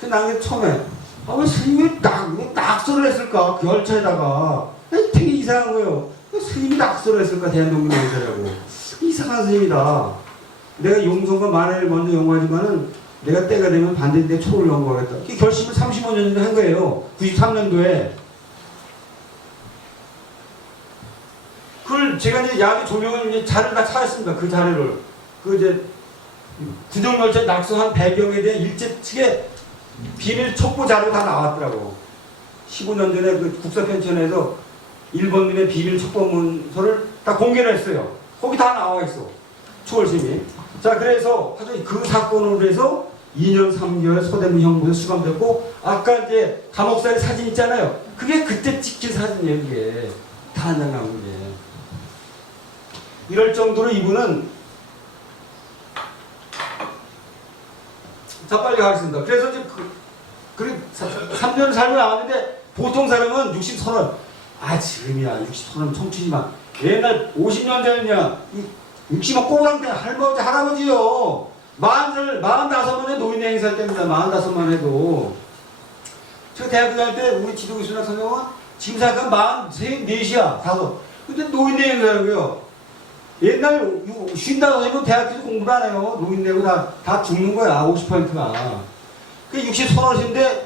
그 나는 처음에 왜 스님이 왜 낙서를 했을까? 그 열차에다가 되게 이상한 거예요. 왜 스님이 낙서를 했을까? 대한독립 만세라고. 이상한 스님이다. 내가 용성과 만해를 먼저 연구하지만은 내가 때가 되면 반대인데 초를 연구하겠다. 그 결심을 35년 전에 한 거예요. 93년도에. 그걸 제가 이제 야기 조명을 이제 자료를 다 찾았습니다. 그 자료를. 그 이제 구정열차 낙서한 배경에 대한 일제 측의 비밀 첩보 자료가 다 나왔더라고. 15년 전에 그 국사편찬에서 일본민의 비밀 첩보 문서를 다 공개를 했어요. 거기 다 나와 있어. 초월심이. 자, 그래서 그 사건으로 해서 2년 3개월 서대문 형무소에 수감됐고, 아까 이제 감옥살이 사진 있잖아요. 그게 그때 찍힌 사진이에요, 그게. 다 한 장 남은 게. 이럴 정도로 이분은, 자, 빨리 가겠습니다. 그래서 이제 3년을 살고 나왔는데, 보통 사람은 60서른, 지금이야, 60서른 청춘이만. 옛날 50년 전이냐, 60은 꼬랑대 할머니, 할아버지요. 45만에 노인네 행사할 때입니다. 45만 해도. 제가 대학교 다닐 때 우리 지도교수나 선생님은 지금 생각하면 44이야, 5. 근데 노인네 행사라고요. 옛날 쉰다 선생님은 대학교에서 공부를 안 해요. 노인네고 다 죽는 거야, 50%가. 그 60서른인데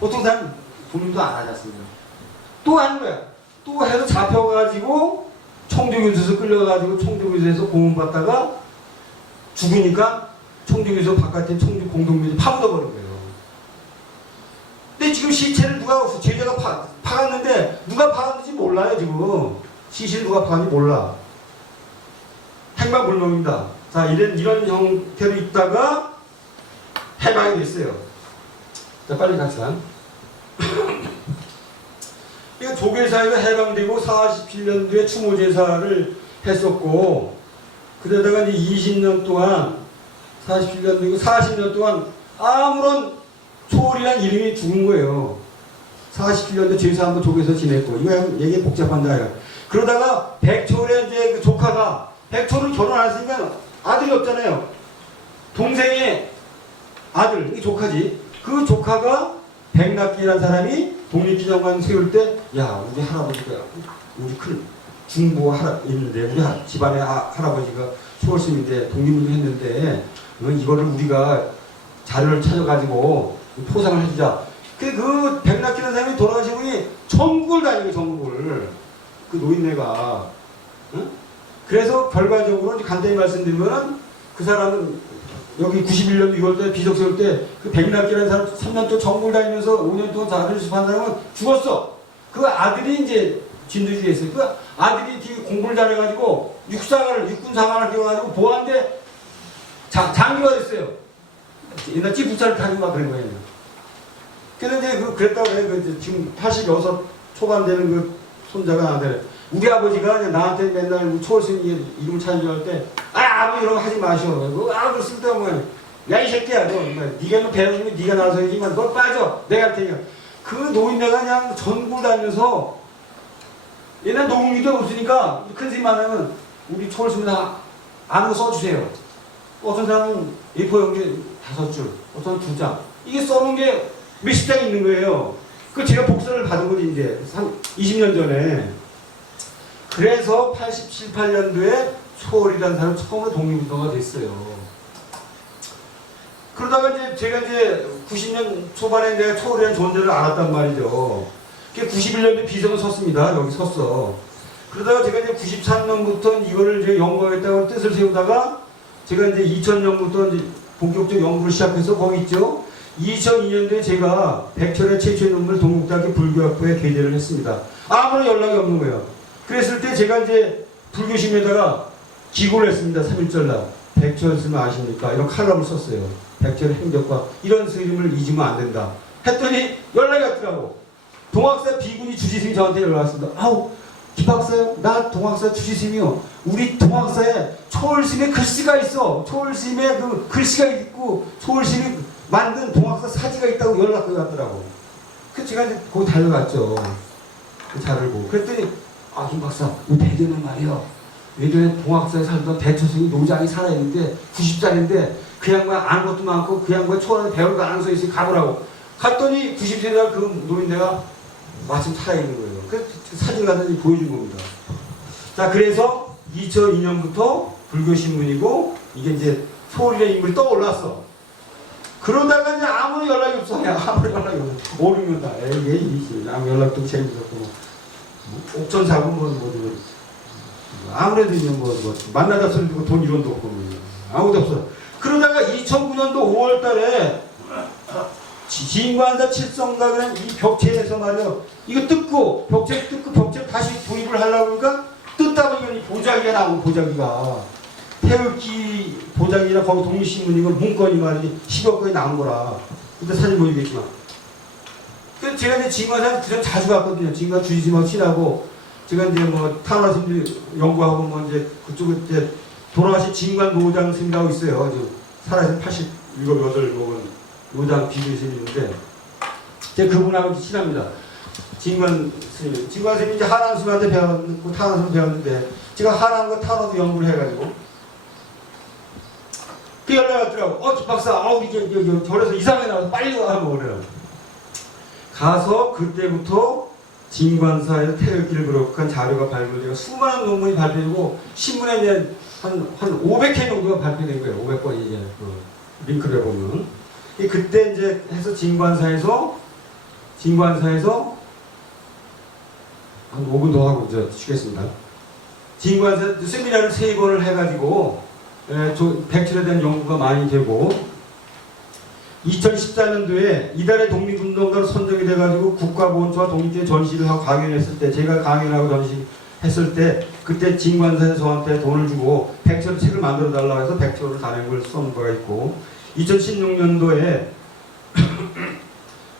보통 사람 본인도 안 하지 않습니까? 또 하는 거야. 또 해서 잡혀가지고 청주교수에서 끌려가지고 청주교수에서 고문받다가 죽으니까 청주교수 바깥에 청주 공동묘지 파묻어버린 거예요. 근데 지금 시체를 제자가 파갔는데 누가 파갔는지 몰라요, 지금. 시신을 누가 파갔는지 몰라. 행방불명입니다. 자, 이런 형태로 있다가 해방이 됐어요. 자, 빨리 갑시다. 이거 조계사회가 해방되고 47년도에 추모제사를 했었고, 그러다가 이제 20년 동안, 47년도이고 40년 동안 아무런 초월이라는 이름이 죽은 거예요. 47년도 제사 한번 조계사 지냈고, 이거 얘기 복잡한다. 그러다가 백초의 이제 그 조카가, 백초를 결혼 안 했으니까 아들이 없잖아요. 동생의 아들, 이게 조카지. 그 조카가 백낙기라는 사람이 독립기념관 세울 때, 야, 우리 할아버지가, 우리 큰 중부가 있는데, 우리 집안의 할아버지가 초월심인데 독립을 했는데, 이거를 우리가 자료를 찾아가지고 포상을 해주자. 그 백낙기라는 사람이 돌아가신 분이 전국을 다니고, 전국을. 그 노인네가. 응? 그래서 결과적으로 간단히 말씀드리면, 그 사람은 여기 91년도 6월달에 비석 세울 때 그 백낙기라는 사람 3년 동안 전국을 다니면서 5년 동안 자료를 수집한 사람은 죽었어. 그 아들이 이제 진두지에 있어요. 그 아들이 공부를 잘해가지고 육군 사관을 끼워가지고 보안대 장교가 됐어요. 옛날 찌부차를 타고 막 그런 거예요. 그래서 이제 그랬다고 해요. 지금 86 초반 되는 그 손자가 나한테, 우리 아버지가 그냥 나한테 맨날 초월스님 이름을 찾으려고 할 때, 아버지 이런 거 하지 마시오. 그거 쓸데없는 거야. 야, 이 새끼야, 네가 뭐 배우면 네가 나서야지만 너 빠져. 내가 할 테니까. 그 노인네가 그냥 전국을 다니면서, 옛날 농민도 없으니까 큰 스님 만나면 우리 초월스님 다 아는 거 써주세요. 어떤 사람은 A4 용지 5줄, 어떤 2장. 이게 써놓은 게 몇십 장 있는 거예요. 그 제가 복사를 받은 거지, 이제 20년 전에. 그래서 87, 8년도에 초월이라는 사람이 처음으로 독립운동가 됐어요. 그러다가 이제 제가 90년 초반에 내가 초월이라는 존재를 알았단 말이죠. 91년도에 비석을 섰습니다. 여기 섰어. 그러다가 제가 이제 93년부터 이거를 이제 연구하겠다고 뜻을 세우다가 제가 이제 2000년부터 이제 본격적 연구를 시작해서 거기 있죠. 2002년도에 제가 백철의 최초의 논문을 동국대학교 불교학부에 게재를 했습니다. 아무런 연락이 없는 거예요. 그랬을 때 제가 이제 불교심에다가 기고를 했습니다. 3.1절 백철 쓰면 아십니까? 이런 칼럼을 썼어요. 백철의 행적과 이런 스님을 잊으면 안 된다. 했더니 연락이 왔더라고. 동학사 비구니 주지스님이 저한테 연락 왔습니다. 아우, 김박사요? 나 동학사 주지스님이요. 우리 동학사에 초월스님의 글씨가 있어. 초월스님의 그 글씨가 있고 초월스님이 만든 동학사 사지가 있다고 연락이 왔더라고. 그래서 제가 이제 거기 달려갔죠. 그 자료를 보고 그랬더니 김 박사 이 대전에 말이요 예전에 동학사에 살던 대처생이 노장이 살아있는데 90살인데 그 양반 아는 것도 많고 그 양반 초원에 배울 가능성이 있으니 가보라고 갔더니 90세가 그 노인네가 마침 살아있는 거예요. 그래서 사진 가서 보여준 겁니다. 자, 그래서 2002년부터 불교신문이고 이게 이제 소울이라는 인물이 떠올랐어. 그러다가 이제 아무런 연락이 없어. 아무런 연락이 없어. 5, 6년 다. 에이, 아무 연락도 재밌었고. 옥천사고 아무래도 이제 만나다 소리 듣고 돈 1원도 없고 아무도 없어. 그러다가 2009년도 5월 달에 지인관사 칠성각이라는 이 벽체에서 말이야 이거 뜯고 벽체 다시 도입을 하려고 그러니까 뜯다 보니까 보자기가 나오고 보자기가 태극기 보자기랑 거기 독립신문이고 문건이 말이지 10여 건이 나온 거라. 근데 사진 보이겠지만 그래서 제가 이제 지인관사 그전 자주 갔거든요. 지인관 주지심하고 친하고 제가 이제 뭐 탄화심리 연구하고 뭐 이제 그쪽에 이제 돌아가신 지인관 노장 스님이라고 있어요. 살아신 87, 8 먹은 노장 비교스님인데 제가 그분하고 친합니다. 지인관 스님. 지인관 스님이 이제 하남 스님한테 배웠고 탄화심 배웠는데 제가 하남과 탄화도 연구를 해가지고 그 연락이 왔더라고. 김박사, 우리 절에서 이상하게 나와서 빨리 와 하고 그래요. 가서 그때부터 진관사에서 태극기를 그럭한 자료가 발굴되고 수많은 논문이 발표되고 신문에 이제 한 500회 정도가 발표된 거예요. 500권 이제 그 링크를 보면 그때 이제 해서 진관사에서 한 5분 더 하고 이제 쉬겠습니다. 진관사 세미나를 3번을 해가지고 백출에 대한 연구가 많이 되고 2014년도에 이달의 독립운동가로 선정이 돼가지고 국가보훈처와 독립제 전시를 하고 강연했을 때 제가 강연하고 전시했을 때 그때 진관사에서 저한테 돈을 주고 백철 책을 만들어 달라고 해서 백철을 다른 걸 써놓은 거가 있고 2016년도에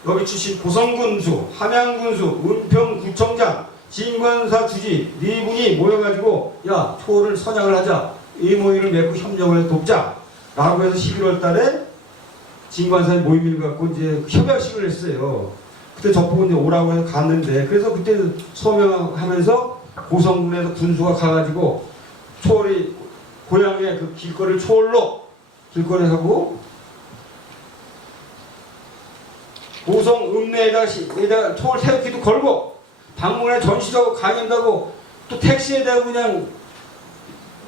여기 출신 고성군수, 함양군수, 은평구청장, 진관사 주지 4분이 모여가지고 야 초를 선양을 하자 이 모임을 맺고 협력을 돕자 라고 해서 11월 달에 진관사의 모임을 갖고 이제 협약식을 했어요. 그때 저보고 이제 오라고 해서 갔는데 그래서 그때 소명하면서 고성군에서 군수가 가가지고 초월이 고향의 그 길거리를 초월로 길거리 하고 고성 읍내에다가 초월 태극기도 걸고 방문에 전시도 강연하고 또 택시에다가 그냥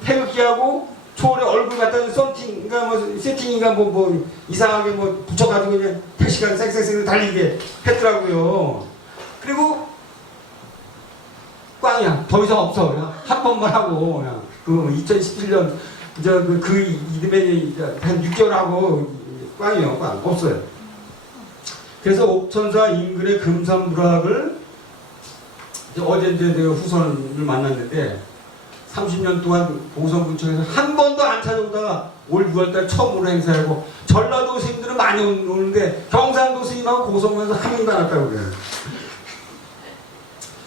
태극기하고 초월에 얼굴 갖다 썬팅인가 뭐 세팅인가 뭐 이상하게 뭐 붙여가지고 그냥 택시가 쌩쌩쌩 달리게 했더라고요. 그리고 꽝이야. 더 이상 없어. 그냥 한 번만 하고 그냥 그 2017년 그 이듬해 한 6개월 하고 꽝이요. 꽝 없어요. 그래서 옥천사 인근의 금산불악을 어제 이제 내가 후선을 만났는데 30년 동안 보성군청에서 한 번도 안 찾아오다가 올 6월달 처음으로 행사하고 전라도 스님들은 많이 오는데 경상도 스님하고 고성군에서 한 명도 안 왔다고 그래요.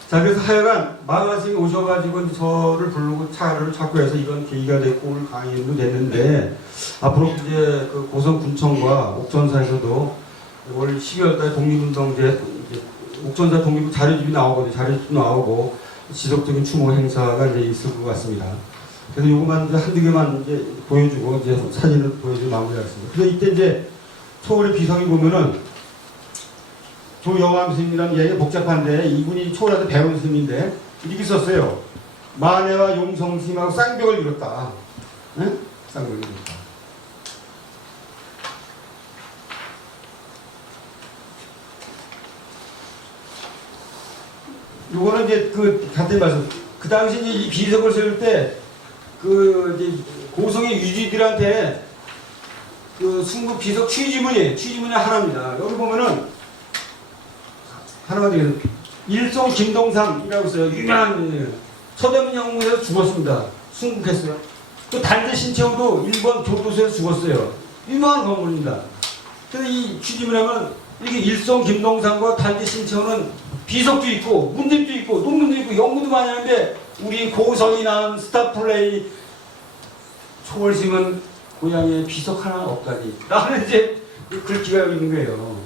자, 그래서 하여간 마가 스님이 오셔가지고 저를 부르고 차를 찾고 해서 이건 계기가 됐고 오늘 강의도 됐는데 앞으로 이제 그 고성군청과 옥천사에서도 올 12월달 독립운동제 옥천사 독립 자료집이 나오거든요. 자료집도 나오고 지속적인 추모 행사가 이제 있을 것 같습니다. 그래서 요거만 이제 한두 개만 이제 보여주고 이제 사진을 보여주고 마무리하겠습니다. 그래서 이때 이제 초월의 비석이 보면은 조영암 스님이라는 얘기가 복잡한데 이분이 초월한테 배운 스님인데 이렇게 썼어요. 만해와 용성 스님하고 쌍벽을 이뤘다. 네? 쌍벽을 이뤘다. 요거는 이제 그 같은 말씀. 그 당시 이제 이 비석을 세울 때 그 이제 고성의 유지들한테 그 순국 비석 취지문이 하나입니다. 여기 보면은 하나만 되겠습니다. 일송 김동삼이라고 있어요. 유명한 서대문 영웅에서 죽었습니다. 순국했어요. 또 단대 신채호도 일본 교도소에서 죽었어요. 유명한 건물입니다. 그래서 이 취지문하면 이렇게 일송 김동삼과 단대 신채호는 비석도 있고 문집도 있고 논문도 있고 연구도 많이 하는데 우리 고성이 낳은 스타플레이 초월심은 고향에 비석 하나 없다니 라는 이제 글귀가 있는 거예요.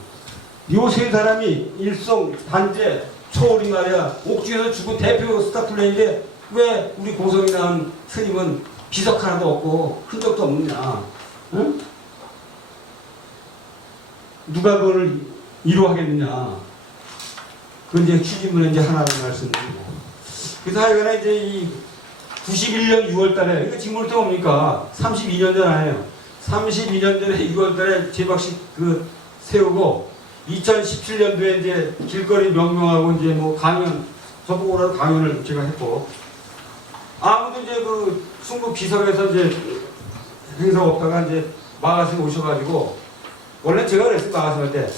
요 세 사람이 일송, 단재, 초월이 말이야 옥중에서 죽은 대표 스타 플레이인데 왜 우리 고성이라는 스님은 비석 하나도 없고 흔적도 없느냐? 응? 누가 그걸 이루하겠느냐? 그 이제 취지문에 이제 하나를 말씀드리고. 그래서 하여간에 이제 이 91년 6월 달에, 이거 지금 때 뭡니까? 32년 전 아니에요. 32년 전에 6월 달에 제박식 그 세우고, 2017년도에 이제 길거리 명명하고 이제 뭐 강연, 저보고 오라고 강연을 제가 했고, 아무도 이제 그 충북 비석에서 이제 행사가 없다가 이제 마가슴 오셔가지고, 원래 제가 그랬어요, 마가슴 할 때.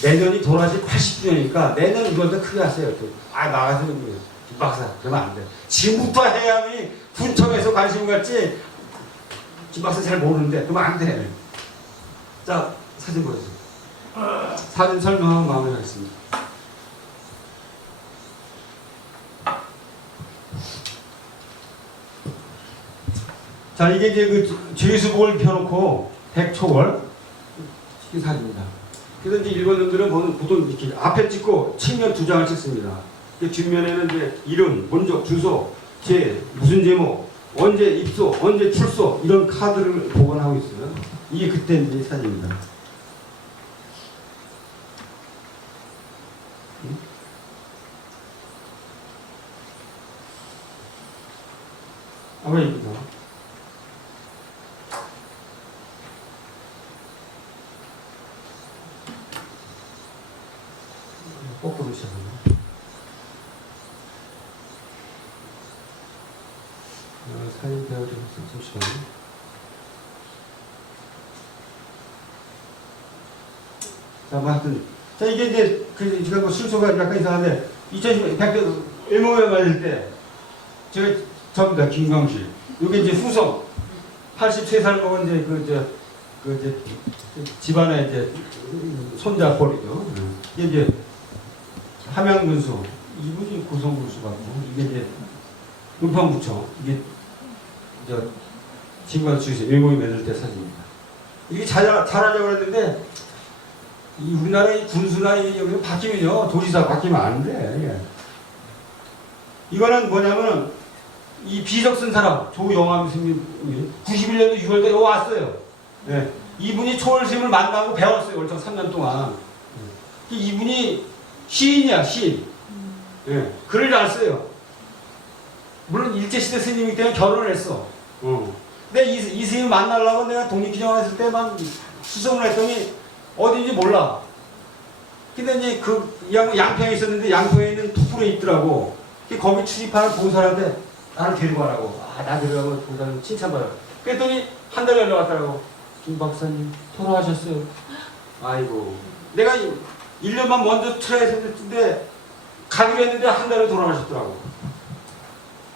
내년이 돌아가시 80주년이니까 내년 이걸 더 크게 하세요. 마가슴 김박사, 그러면 안 돼. 지금부터 해야지 군청에서 관심 갖지. 김박사 잘 모르는데, 그러면 안 돼. 자, 사진 보여주세요. 사진 설명하고 마무리하겠습니다. 자, 이게 이제 그 죄수복을 펴놓고 백초월 이 사진입니다. 그래서 이제 일본 놈들은 보통 이렇게 앞에 찍고 측면 2장을 찍습니다. 그 뒷면에는 이제 이름, 본적, 주소, 무슨 제목, 언제 입소, 언제 출소 이런 카드를 보관하고 있어요. 이게 그때 이제 사진입니다. 아마 이쁘다. 거꾸로 시작합니다. 사진 배우려고 잠시만요. 자, 뭐 하여튼. 자, 이게 이제, 제가 뭐 순서가 약간 이상한데, 2010년 100대 일모에 맞을 때, 제가 접니다, 김광실. 이게 이제 후성. 83살 먹은 이제 집안의 이제 손자 뻘이죠. 이게 이제 함양군수, 이분이 고성군수 같고, 이게 이제 은평구청, 이게 친구가 주신 일모이 맺을 때 사진입니다. 이게 잘하자고 그랬는데, 이 우리나라의 군수나 여기 바뀌면요, 도지사 바뀌면 안 돼. 이거는 뭐냐면, 이 비석 쓴 사람, 조영암 스님, 91년도 6월달에 여기 왔어요. 네. 이분이 초월스님을 만나고 배웠어요, 월정 3년 동안. 이분이 시인이야, 시인. 네. 글을 잘 써요. 물론 일제시대 스님이기 때문에 결혼을 했어. 근데 이 스님 만나려고 내가 독립기념을 했을 때 막 수송을 했더니 어딘지 몰라. 근데 이제 이 양평에 있었는데 양평에 있는 투풀에 있더라고. 거기 출입하는 보살한테 나를 데리고 가라고. 나 데려가고 보살님 칭찬받아. 그랬더니 한 달 연락 왔더라고. 김 박사님 돌아가셨어요. 아이고. 내가 1년만 먼저 트라이했는데 가기로 했는데 한 달에 돌아가셨더라고.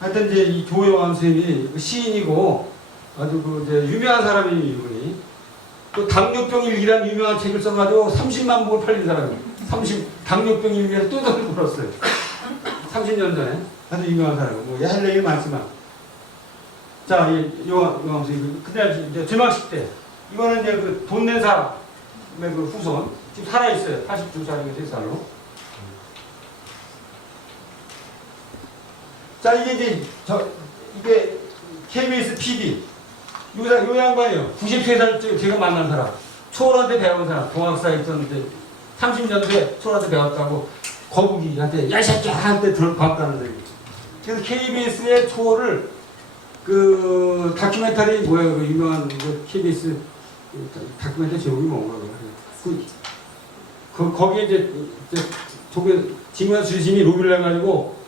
하여튼 이제 이 조영암 선생님이 시인이고 아주 이제 유명한 사람이 이분이 또 당뇨병 일기라는 유명한 책을 써가지고 30만 부를 팔린 사람이에요. 당뇨병 일기에서 또 돈을 벌었어요. 30년 전에 아주 유명한 사람이고 뭐 할 얘기 많지만 자, 이 요암 선생님 그날 이제 제막식 때 이거는 이제 그 돈 낸 사람의 그 후손 지금 살아 있어요. 82살이고 3살로. 자, 이게 이제 이게 KBS PD 요 양반이에요. 93살 제가 만난 사람. 초월한테 배운 사람. 동학사에 있었는데 30년도에 초월한테 배웠다고 거북이한테 야 이 새끼야 한테 들어봤다는 얘기. 그래서 KBS의 초월을 그 다큐멘터리 뭐예요? 그 유명한 그 KBS 다큐멘터리 제목이 뭔가 거기에 이제 저기 진구한 주심이 로비를 해가지고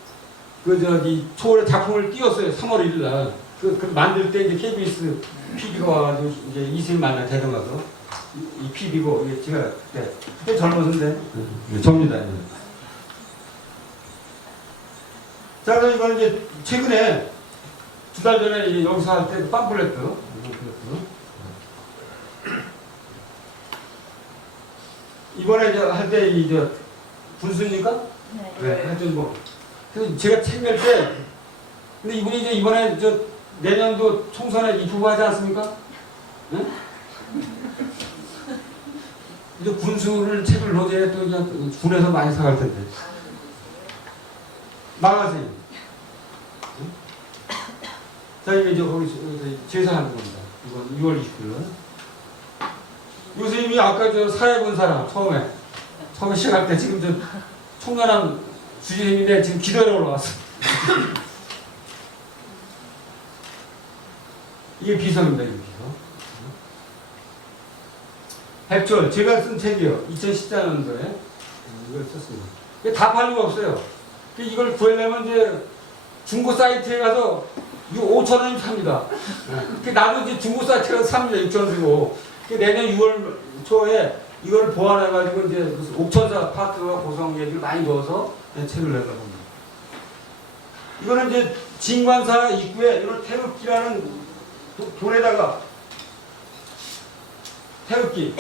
이 초월의 작품을 띄웠어요. 3월 1일 날. 그 만들 때 이제 KBS PD가 와가지고 이제 이슬 만나 데려가서 이 PD고 이게 제가 그때 젊었는데 접니다. 자, 그래서 이거는 이제 최근에 2달 전에 여기서 할 때 팜플렛 이번에 이제 할 때 이제 군수니까 네. 하여튼 뭐 그래서 제가 책 낼 때 근데 이분이 이제 이번에 내년도 총선에 입후보 하지 않습니까? 네? 이제 군수를 책을 노제에 또 군에서 많이 사갈 텐데. 마가선생님. 자, 이게 이제 거기서 제사하는 겁니다. 이건 6월 29일. 교수님이 아까 저 사회 본 사람, 처음에 시작할 때 지금 저 총괄한 주지님인데 지금 기도하러 올라왔어. 이게 비서입니다, 이게 비서. 백절, 제가 쓴 책이요. 2014년도에 이걸 썼습니다. 다 팔리고 없어요. 이걸 구하려면 이제 중고 사이트에 가서 5,000원이면 삽니다. 나도 이제 중고 사이트에 가서 삽니다. 6,000원 주고. 내년 6월 초에 이걸 보완해가지고 이제 무슨 옥천사 파트와 고성 얘기를 많이 넣어서 책을 내려고 합니다. 이거는 이제 진관사 입구에 이런 태극기라는 돌에다가 태극기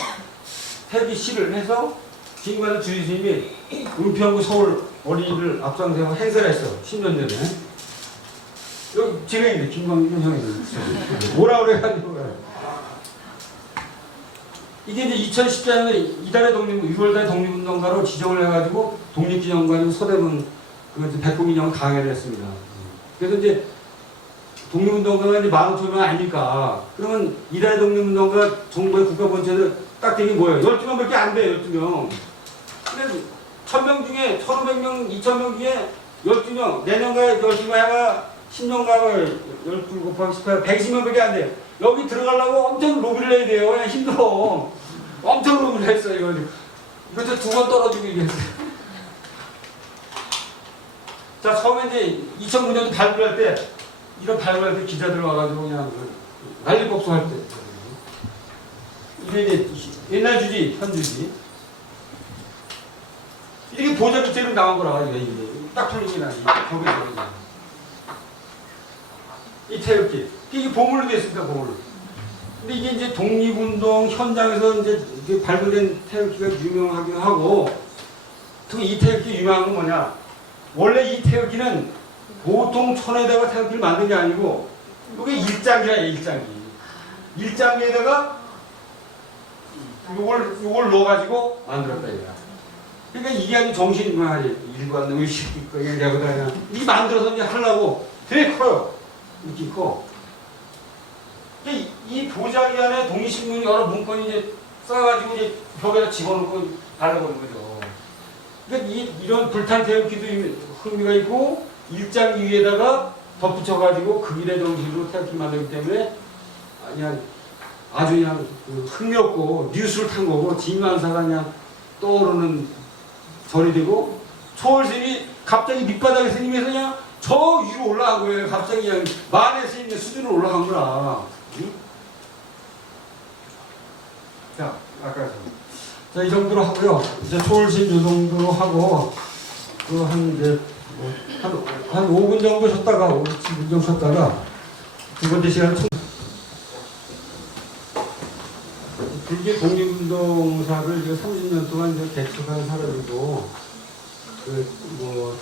시를 해서 진관사 주지스님이 은평구 서울 어린이를 앞장서서 행사를 했어. 10년 전에. 여기 제가 있는데 김광준 형이 뭐라 그래가지고 이게 이제 2014년에 이달의 6월달 독립운동가로 지정을 해가지고 독립기념관이고 서대문 백구민영 강연을 했습니다. 그래서 이제 독립운동가가 이제 15,000명 아닙니까? 그러면 이달의 독립운동가 정부의 국가본체들 딱 되게 뭐예요? 12명밖에 안 돼요, 12명. 근데 1,000명 중에 1,500명, 2,000명 중에 12명, 내년가에 12명 해가 10년가를 12 곱하기 18, 120명밖에 안 돼요. 여기 들어가려고 엄청 로비를 해야 돼요. 그냥 힘들어. 엄청 로비를 했어요. 이거 두 번 떨어지고 얘기했어요. 자, 처음에 이제 2009년도 발굴할 때, 이런 발굴할 때 기자들 와가지고 그냥 난리법석할 때. 이게 이제 옛날 주지, 현 주지. 이렇게 보자기죄로 나온 거라, 이게. 딱 풀리긴 하지. 이 태극기. 이게 보물로 되어 있습니다, 보물로. 근데 이게 이제 독립운동 현장에서 이제 발굴된 태극기가 유명하기도 하고, 특히 이 태극기 유명한 건 뭐냐. 원래 이 태극기는 보통 천에다가 태극기를 만든 게 아니고, 이게 일장기야, 일장기. 일장기에다가 요걸 넣어가지고 만들었다, 이거야. 그러니까 이게 아주 정신이구나. 일관 의식, 이게 만들어서 이제 하려고 되게 커요. 이렇게 커. 이 보자기 안에 독립신문 여러 문건이 이제 써가지고 이제 벽에다 집어넣고 달라버린 거죠. 그러니까 이런 불탄 태극기도 흥미가 있고, 일장 위에다가 덧붙여가지고 극일의 정신으로 태극기 만들기 때문에 그냥 아주 그냥 흥미롭고 뉴스를 탄 거고, 진관사가 그냥 떠오르는 절이 되고, 초월스님이 갑자기 밑바닥에 스님에서 그냥 저 위로 올라간 거예요. 갑자기 그냥 만의 스님의 수준으로 올라간 거라. 응? 자, 자, 이 정도로 하고요. 이제 초월심 이 정도로 하고, 한 5분 정도 쉬었다가, 57분 정도 쉬었다가, 두 번째 시간을 불교 독립운동사를 30년 동안 이제 개척한 사람이고,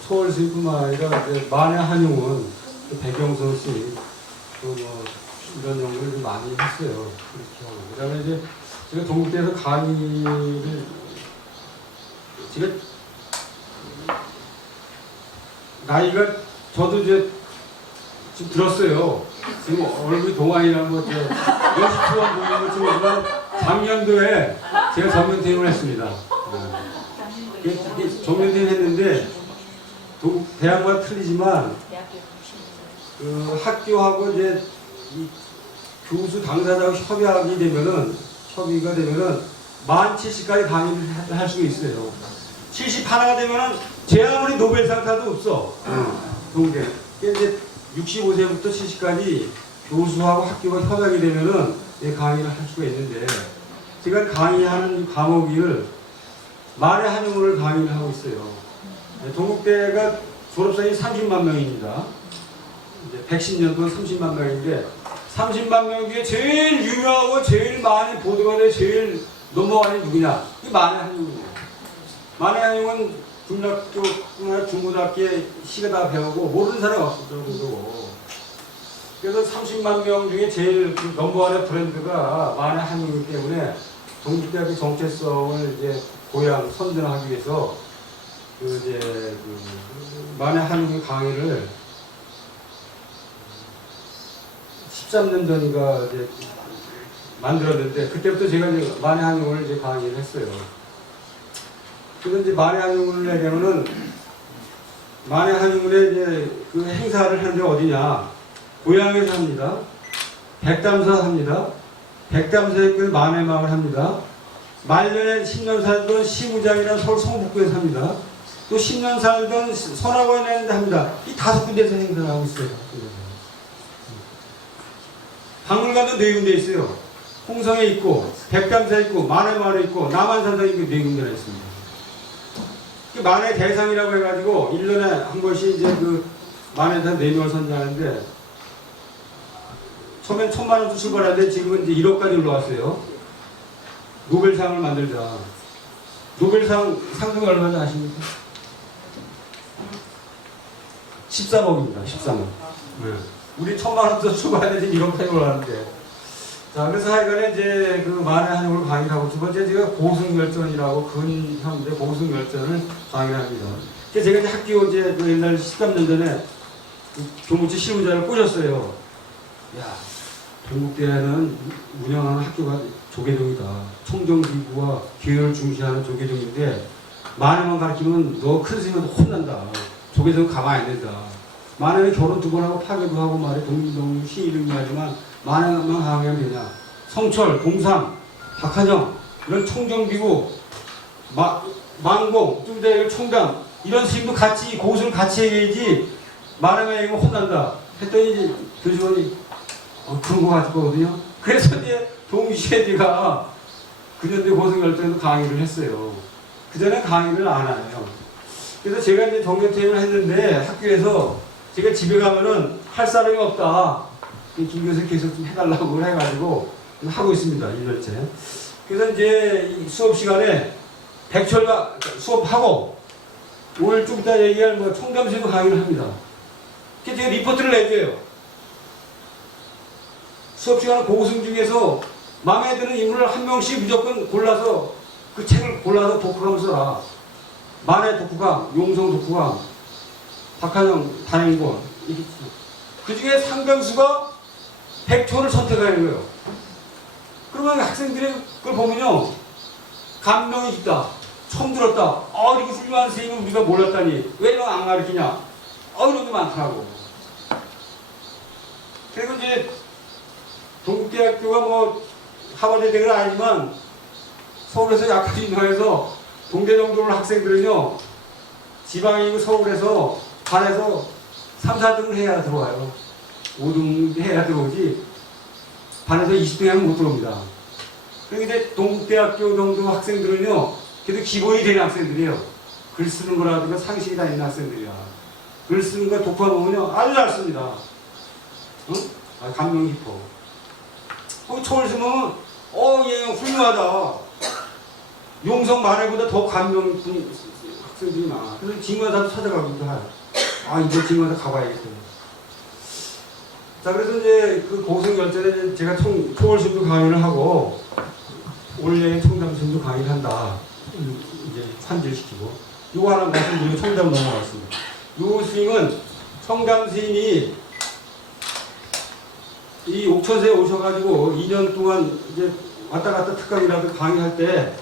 초월스님뿐만 아니라, 만의 한용은, 백영선 씨, 이런 연구를 많이 했어요. 그 다음에 이제 제가 동국대에서 강의를 제가 나이가 저도 이제 지금 들었어요. 지금 얼굴이 동안이라는 거 연습수원 보이는 거 지금 작년도에 제가 전면퇴임을 했습니다. 전면퇴임 했는데 대학과 틀리지만 학교하고 이제 이 교수 당사자하고 협의가 되면은 만 70까지 강의를 할 수가 있어요. 70 하나가 되면은 제 아무리 노벨상 타도 없어. 동계. 이제 65세부터 70까지 교수하고 학교가 협약이 되면은 강의를 할 수가 있는데, 제가 강의하는 과목을 만의 한용을 강의를 하고 있어요. 동국대가 졸업생이 30만 명입니다. 110년 동안 30만 명인데, 30만 명 중에 제일 유명하고 제일 많이 보도가 돼 제일 넘어가는 누구냐? 이 만의 한용이에요. 만의 한용은 중학교나 중고등학교에 시가 다 배우고 모르는 사람이 없을 정도고, 그래서 30만 명 중에 제일 넘버원의 브랜드가 만의 한용이기 때문에 동국대학의 정체성을 이제 고양 선전하기 위해서 만해 한용 강의를 13년 전인가 이제 만들었는데, 그때부터 제가 이제 만해 한용을 이제 강의를 했어요. 그래서 이제 만해 한용을 내려면은, 만해 한용의 이제 그 행사를 하는 데 어디냐? 고향에서 합니다. 백담사 합니다. 백담사에 그 만해마을 합니다. 말년에 10년 살던 시무장이나 서울 성북구에서 합니다. 또 10년 살던 선악원에 합니다. 이 5군데에서 행사를 하고 있어요. 박물관도 4군데 있어요. 홍성에 있고, 백담사에 있고, 만해마을에 있고, 남한산사에 있고 4군데나 있습니다. 만해 대상이라고 해가지고 1년에 한 번씩 이제 그 만해대상 4명을 선정하는데, 처음엔 1,000만 원도 출발하는데 지금은 이제 1억까지 올라왔어요. 노벨상을 만들자. 노벨상 상금이 얼마인지 아십니까? 13억입니다. 13억. 네. 우리 1,000만 원도 출발하는데 1억까지 올라왔는데. 자, 그래서 하여간에 이제 그 만해 한용을 강의를 하고, 두 번째 제가 고승열전이라고 근현대 고승열전을 강의를 합니다. 그래서 제가 이제 학교 이제 그 옛날 13년 전에 그 교무처 실무자를 꼬셨어요. 야, 동국대는 운영하는 학교가 조계종이다. 청정기구와 기회를 중시하는 조계종인데, 만해만 가르치면 너 큰 스님한테 혼난다. 조계종 가만히 안 된다. 만해는 결혼 2번 하고 파괴도 하고 말해 동민동 시이름이하지만 만해만 강의하면 되냐. 성철, 동상, 박한영 이런 청정기구, 만공, 뚱대일 총담 이런 스님도 같이 고수를 같이 해야지 만해만 얘기하면 혼난다. 했더니 이제 교직원이 그런 거 가지고 거거든요. 그래서 이제 동시에 제가 근현대 고승열전에도 강의를 했어요. 그전에 강의를 안 해요. 그래서 제가 이제 정년퇴임을 했는데 학교에서 제가 집에 가면은 할 사람이 없다. 김 교수 계속 좀 해달라고 해가지고 하고 있습니다. 1년째. 그래서 이제 수업 시간에 백철과 수업하고 오늘 좀 이따 얘기할 뭐 청담시도 강의를 합니다. 그래서 제가 리포트를 내줘요. 수업 시간에 고승 중에서 마음에 드는 인물을 한 명씩 무조건 골라서 그 책을 골라서 독후감 써라. 만해 독후감, 용성 독후감, 박한영 단행본. 그 중에 상당수가 100초를 선택하는 거예요. 그러면 학생들이 그걸 보면요, 감명이 있다. 처음 들었다. 이렇게 훌륭한 선생님을 우리가 몰랐다니. 왜 이런 안 가르치냐. 이런 게 많더라고. 그리고 이제 동국대학교가 뭐 하버드대는 아니지만 서울에서 약간 유명해서 동대 정도 학생들은요, 지방이고 서울에서 반에서 3, 4등을 해야 들어와요. 5등 해야 들어오지 반에서 20등 하면 못 들어옵니다. 그런데 동국대학교 정도 학생들은요, 그래도 기본이 되는 학생들이에요. 글 쓰는 거라든가 상식이 다 있는 학생들이야. 글 쓰는 거 독후감 보면요, 아주 잘 씁니다. 응? 감명 깊어. 초월 쓰면 얘 훌륭하다. 용성 만해보다 더 감명 깊은 학생들이 많아. 그래서 징화사도 찾아가기도 해요. 이제 징화사 가봐야겠다. 자, 그래서 이제 그 고승열전에 제가 초월순도 강의를 하고 올해 청담순도 강의를 한다. 이제 환질시키고. 요거 하나 말씀드리고 청담 넘어갔습니다. 요 스님은 청담 스님이 이 옥천세에 오셔가지고 2년 동안 이제 왔다 갔다 특강이라도 강의할 때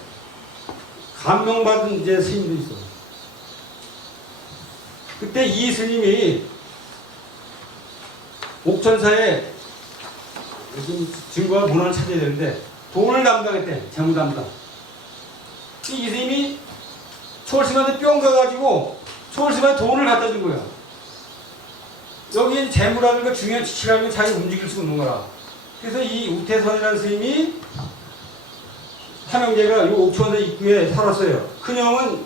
감명받은 이제 스님도 있어요. 그때 이 스님이 옥천사에 증거와 문헌을 찾아야 되는데 돈을 담당했대. 재무 담당. 이 스님이 초월스님한테 뿅 가가지고 초월스님한테 돈을 갖다 준 거야. 여기 재무라는 거 중요한 지치라는 건 자기 움직일 수 없는 거라. 그래서 이 우태선이라는 스님이 삼형제가 이 옥천사 입구에 살았어요. 큰형은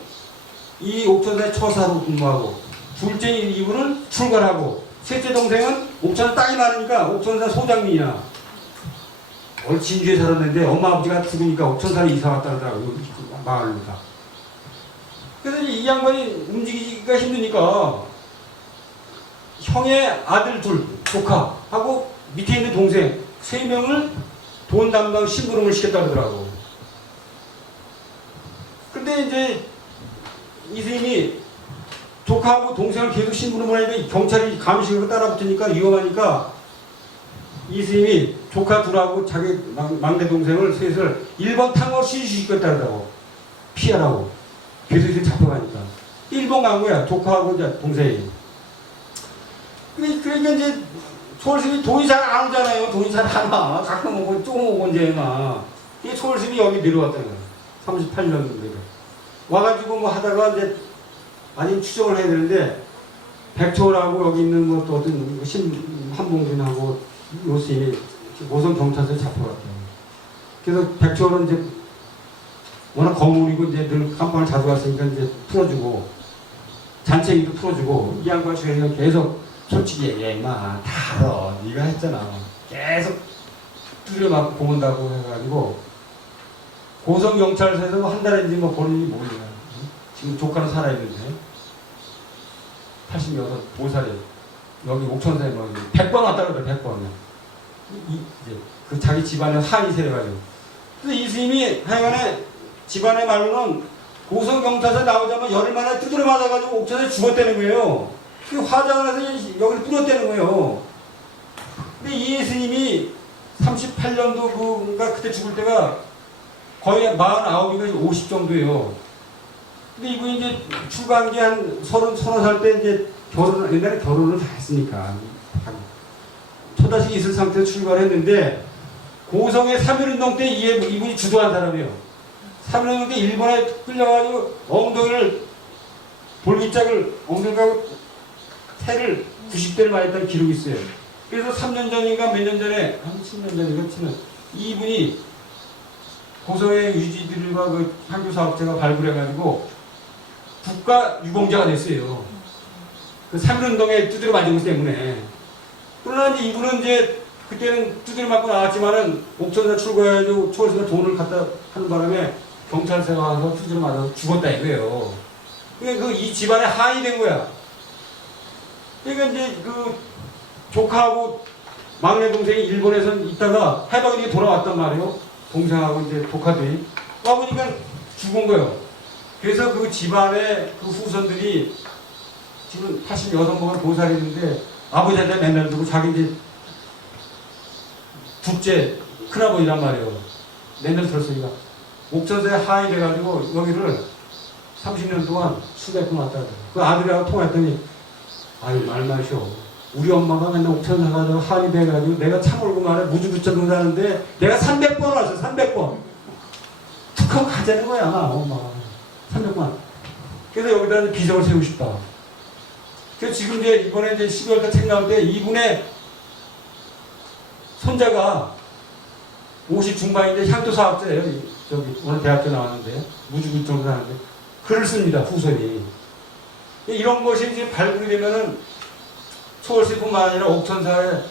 이 옥천사에 처사로 근무하고, 둘째 이분은 출가하고, 셋째 동생은 옥천사 땅이 많으니까 옥천사 소장님이야. 진주에 살았는데 엄마 아버지가 죽으니까 옥천사로 이사 왔다 그러더라고요. 마을로다. 그래서 이 양반이 움직이기가 힘드니까 형의 아들 둘, 조카하고 밑에 있는 동생 3명을 돈 담당 심부름을 시켰다 그러더라고. 근데 이제 이 스님이 조카하고 동생을 계속 신부로 보내니까 경찰이 감시하고 따라붙으니까 위험하니까 이스님이 조카 둘하고 자기 막내 동생을 셋을 1번 탕으로 시시시켰다고 피하라고. 계속 이렇게 잡혀가니까 1번 간 거야. 조카하고 이제 동생이. 그러니까 이제 서울시민이 돈이 잘 안 오잖아요. 돈이 잘 안 와. 가끔 오고 조금 오고 이제 막. 이게 서울시민이 여기 내려왔다는 거야. 38년도에. 와가지고 뭐 하다가 이제 아니면 추정을 해야 되는데 백초라고 여기 있는 뭐 또 어떤 한봉준하고 요스님이 모성 경찰서에 잡혀갔대요. 그래서 백초는 이제 워낙 거물이고 이제 늘 깜빵을 자주 갔으니까 이제 풀어주고 잔챙이도 풀어주고 이 양반 주변에서 계속 솔직히 얘기해 임마 다 알아 네가 했잖아 계속 두드려 맞고 고문다고 해가지고 고성경찰서에서 뭐 한 달인지 뭐 본인이 모르냐. 지금 조카는 살아있는데 86 5살이 여기 옥천사에 뭐 100번 왔다 그래 100번 이제 그 자기 집안에 한이 세려가지고 그래서 이 스님이 하여간에 집안의 말로는 고성경찰서 나오자마자 열흘 만에 두드려 맞아가지고 옥천사에 죽었다는 거예요. 그 화장을 해서 여기를 뿌렸다는 거예요. 근데 이 스님이 38년도 그러니까 그때 죽을 때가 거의 49이가 50 정도예요. 근데 이분이 이제 출가한 게 한 30살 때 이제 옛날에 결혼을 다 했으니까. 초다식이 있을 상태에서 출가를 했는데, 고성의 3.1운동 때 이분이 주도한 사람이에요. 3.1운동 때 일본에 끌려가지고 엉덩이를, 볼기짝을, 엉덩이가 태를 90대를 맞았다는 기록이 있어요. 그래서 3년 전인가 몇 년 전에, 한 10년 전인가 치면, 이분이 고성의 유지들과 그 향교사업체가 발굴해가지고 국가 유공자가 됐어요. 그 3.1운동에 두드려 맞은 것 때문에. 그러나 이제 이분은 이제 그때는 두드려 맞고 나왔지만은 옥천사 출가해가지고 초월사가 돈을 갖다 하는 바람에 경찰서가 와서 두드려 맞아서 죽었다 이거예요. 그러니까 이 집안에 한이 된 거야. 그러니까 이제 그 조카하고 막내 동생이 일본에서 있다가 해방이 되게 돌아왔단 말이에요. 동생하고 이제 조카들이 와보니까 죽은 거예요. 그래서 그 집안의 그 후손들이 지금 86먹은 보살이는데 아버지한테 맨날 두고 자기 이제 둘째 큰아버지란 말이에요. 맨날 들었으니까 옥천사에 하이 돼가지고 여기를 30년 동안 수백 번 왔다 갔다. 그 아들하고 통화했더니 아유 말 마셔. 우리 엄마가 맨날 옥천사 가서 하이 돼가지고 내가 참을고 말해 무주부처 사는데 내가 300번 왔어. 300번. 툭 하고 가자는 거야 엄마가. 300번. 그래서 여기다 비석을 세우고 싶다. 그래서 지금 이제 이번에 이제 12월달 책 나올 때 이분의 손자가 50 중반인데 향토사업자예요. 저기 오늘 대학교 나왔는데 무주부처 사는데 글을 씁니다. 후손이. 이런 것이 이제 발굴이 되면은 서울시뿐만 아니라 옥천사의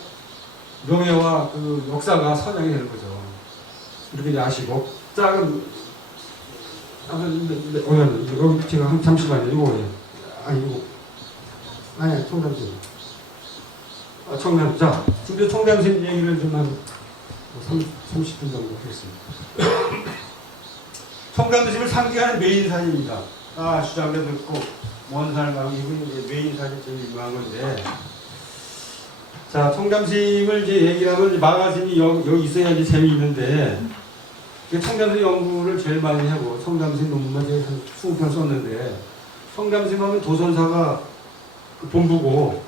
명예와 그 역사가 선양이 되는 거죠. 이렇게 이제 아시고. 자, 그럼, 여기 제가 잠시만요. 이거, 아니, 청담신. 청담, 자, 지금 청담신 얘기를 좀 한 30분 정도 하겠습니다. 청담신을 상징하는 메인산입니다. 주장도 듣고, 먼 산을 이분이 이제 메인산이 제일 유명한 건데, 자, 청담심을 이제 얘기를 하면 마가심이 여기 있어야지 재미있는데, 청담심 연구를 제일 많이 하고, 청담심 논문만 제가 한 20편 썼는데, 청담심 하면 도선사가 그 본부고,